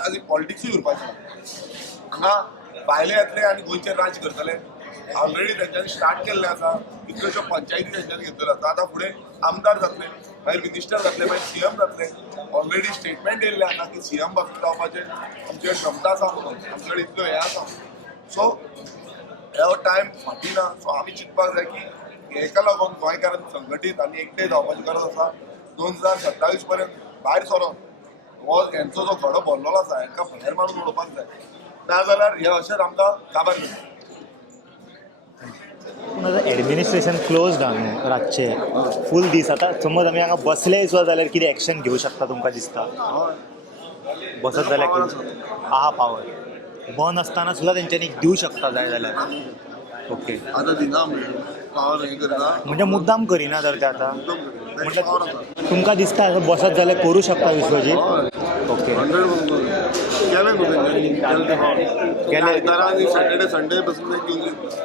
आनी पॉलिटिक्सूय उरपाचें ना हांगा भायले येतले आनी गोंयचें राज करतले ऑलरेडी तेंच्यांनी स्टार्ट केल्लें आसा कितल्योश्यो पंचायती तेंच्यांनी घेतल्यो आसा आतां फुडें आमदार जातले मागीर मिनिस्टर जातले मागीर सीएम जातले ऑलरेडी स्टेटमेंट येयल्लें आसा की सीएम जावपाचें आमचे क्षमता आसा म्हणून आमचे कडेन इतल्यो हें आसा सो हो टायम फाटी ना सो आमी चिंतपाक जाय की हेका लागून गोंयकारांनी संघटीत आनी एकठांय जावपाची गरज आसा 2027 पर्यंत भायर सरोन हो हेंचो जो घडो भरलेलो आसा हेका भायर मारून उडोवपाक जाय नाजाल्यार हे अशेंच आमकां काबार करता पूण आतां एडमिनिस्ट्रेशन क्लोज न्हू रातचे फूल दीस आतां समज आमी हांगा बसले सुद्दां जाल्यार कितें एक्शन घेवं शकता तुमकां दिसता बसत जाल्यार आहा पावर बंद आसतना सुद्दां तेंच्यांनी दिवं शकता जाय जाल्यार ओके आतां दिना पावर हें करता म्हणजे मुद्दाम करिना तर ते आतां म्हटल्यार तुमकां दिसता बसत जाल्यार करूं शकता विश्वजीत ओके केलें केले सॅटर्डे संडे पासून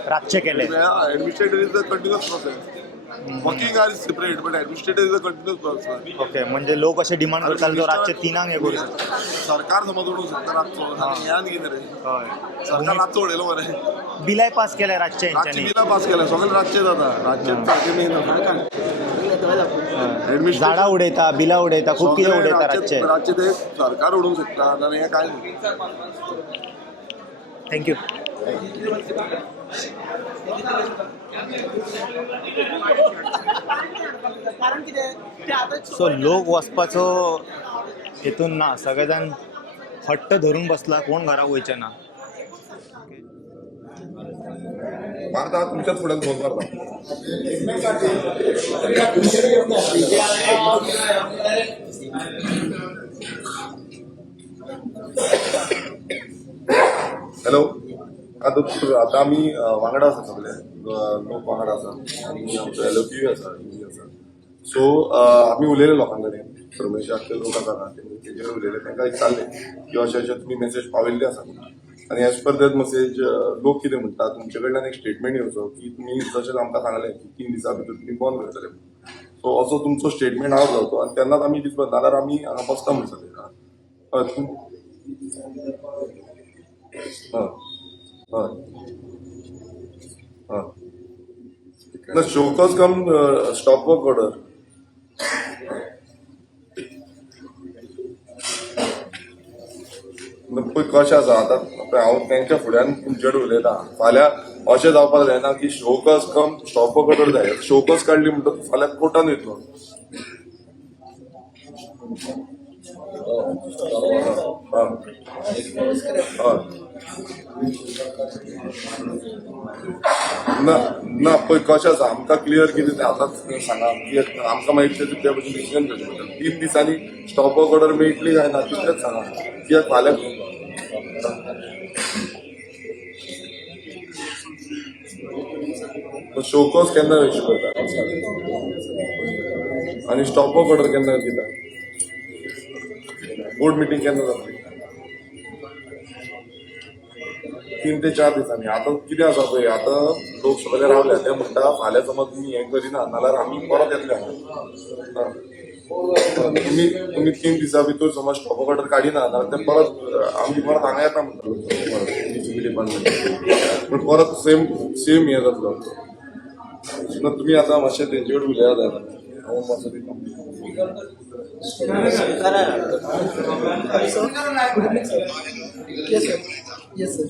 रातचे केले administrative is the continuous process working are separate but administrative is a continuous process. Okay म्हणजे लोक असे डिमांड करताले तो रातचे 3 हे करू शकता. सरकार समज उडूंक शकता रातचो यान कितें रे हय सरकार रातचो उडयलो मरे बिलाय पास केल्या रातचे रातची हेंच्यांनी. बिलां पास केल्या सगळे रातचे जाता रातचे सारके मेन झाडां उडयता बिलां उडयता खूप कितें उडयता रातचे. रातचे ते सरकार उडोवंक शकता जाल्यार हें काय न्ही. थँक्यू. कारण कितें ते आतां सो लोक वचपाचो हेतून ना, सगळे जाण हट्ट धरून बसला, कोण घरा वयचे ना. मारता तुमच्याच फुड्यान फोन करता. हॅलो आता आमी वांगडा आसा सगळे लोक वांगडा आसा आनी आमचो LOP आसा आसा. सो आमी उलयले लोकां कडेन परमेश्वराचे लोक आसा तेजेर उलयले तांकां विचारलें की अशें अशें तुमी मेसेज पावयल्ली आसा आनी एज पर दॅट मेसेज लोक कितें म्हणटा तुमचे कडल्यान एक स्टेटमेंट येवचो की तुमी जशें आमकां सांगलें की 3 दिसां भितर तुमी बंद करतले. सो असो तुमचो स्टेटमेंट हांव जावचो आनी तेन्नाच आमी दिसता नाल्यार आमी हांगा बसता म्हणटले. शोकॉज कम स्टॉप वर्क ऑर्डर. पळय कशें आसा आतां हांव तांच्या फुड्यान तुमचे कडेन उलयतां. फाल्यां अशें जावपाक जायना की शोकॉज कम स्टॉप वर्क ऑर्डर जाय. शोकॉज काडली म्हणटकच फाल्यां कोर्टान वयतलो. ना पळय कशें आसा आमकां क्लियर कितें तें आतांच सांगा आमकां मागीर त्या भशेन डिसिजन घेवचें पडटलें. 3 दिसांनी स्टॉप वर्क ऑर्डर मेळटली काय ना तितलेंच सांगा कित्याक फाल्यां शोकॉज केन्ना इश्यू करता आनी स्टॉप वर्क ऑर्डर केन्ना दिता. बोर्ड मिटींग केन्ना जातली 3 ते 4 दिसांनी. आतां कितें आसा पळय आतां लोक सगळे रावले ते म्हणटा फाल्यां समज तुमी हें करिना नाल्यार आमी परत येतले हांगा. तुमी 3 दिसां भितर समज स्टॉप वर्क ऑर्डर काडिना जाल्यार ते परत आमी परत हांगा येता म्हणटालो डिपार्टमेंट पूण परत सेम हें जातलो. तुमी आतां मातशें तेंचे कडेन उलयात हांव मातसो दिता. Yes, sir.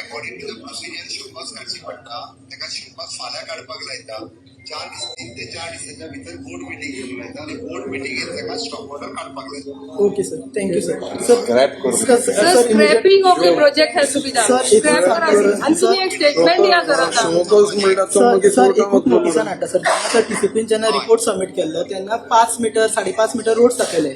According to the procedure show cause काडची पडटा ताका शोकॉज फाल्यां काडपाक लायता. 3 ते 4 दिसांच्या भितर बोर्ड मिटींग घेवंक लायता आनी बोर्ड मिटींगेर ताका स्टॉप ऑर्डर काडपाक लायता. Okay, sir. Thank you, sir. Sir, scrapping of the project has to be done. Scrap करा आणि तुम्ही एक स्टेटमेंट दिया सर आता. सर एक खूप नोटिसान हाडटा सर. जेन्ना सर TCPन जेन्ना रिपोर्ट सबमीट केल्लो तेन्ना 5 मीटर 5.5 मीटर रोड दाखयले.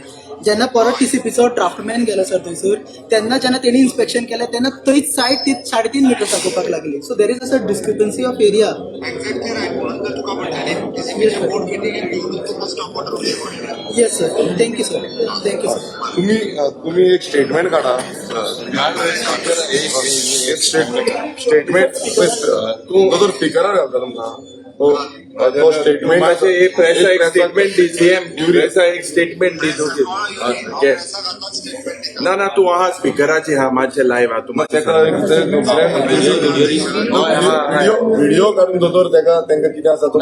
जेन्ना परत TCPचो ड्राफ्टमॅन गेलो सर थंयसर तेन्ना जेन्ना तेणी इन्स्पेक्शन केलें तेन्ना थंयच सायड ती 3.5 मीटर दाखोवपाक लागली. So there is a sir discrepancy of area. Exactly right म्हणून तर तुका म्हणटाले TCPच्या बोर्ड मिटींगेर घेवन तुका स्टॉप ऑर्डर उलयलो म्हणटाले. Yes sir. Thank you sir. Thank you sir. तुम्ही एक स्टेटमेंट काढा. स्टेटमेंट तूं जर स्पिकरार घालता तुमकां तो स्टेटमेंट एक स्टेटमेंट दी CM ऐसा एक स्टेटमेंट दी ना ना तू वहाँ स्पीकराची हा मातशें लायव्ह हा तू व्हिडिओ काढून दोतोर तांकां कितें आसा तो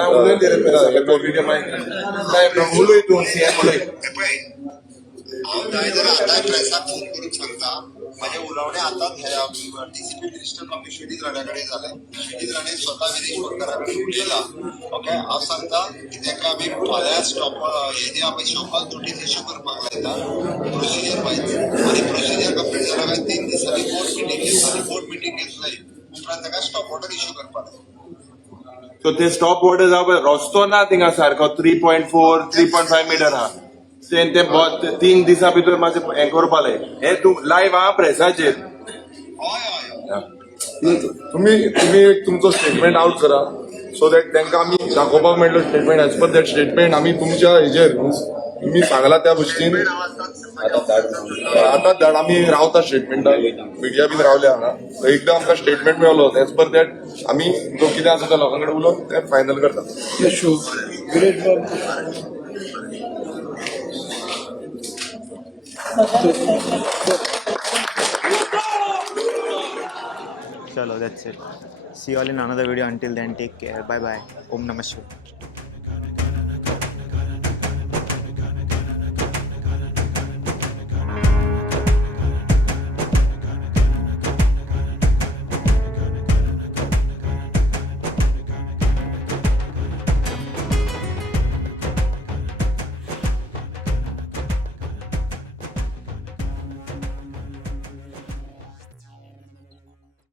उलय तू CM उलय. हांव जाय जाल्यार आतां प्रेसाक फोन करून सांगता माझे उलोवणे आतांच TCP डिजिटल ऑफिस शेडीज राण्या कडेन जालें. शेडीज राणे स्वता विदेश सरकारा कडेन उलयला. ओके हांव सांगता की ताका आमी फाल्यां स्टॉप हे जे आमी शॉपाक नोटीस इश्यू करपाक लायता प्रोसिजर वायज आनी प्रोसिजर कंप्लीट जाला काय 3 दिसांनी बोर्ड मिटींग घेतली आनी बोर्ड मिटींग घेतली उपरांत ताका स्टॉप ऑर्डर इश्यू करपाक लायता. सो ते स्टॉप ऑर्डर जावं रस्तो ना थिंगा सारको 3.4 3.5 मीटर हा ते 3 दिसां भितर मातशें हें करपा लाय. हें तूं लायव्ह आहा प्रेसाचेर. तुम्ही तुमचो स्टेटमेंट आउट करा सो दॅट तांकां आमी दाखोवपाक मेळटलो statement as per that statement आमी तुमच्या हेजेर तुम्ही सांगला त्या गोष्टीन आतां धाड आमी रावता स्टेटमेंटान मिडिया बीन रावल्या हांगा सो एकदां आमकां स्टेटमेंट मेळलो एज पर दॅट आमी जो कितें आसा त्या लोकां कडेन उलोवन तें फायनल करता. Chalo, that's it. See you all in another video. Until then, take care. Bye bye. Om Namah Shivaya.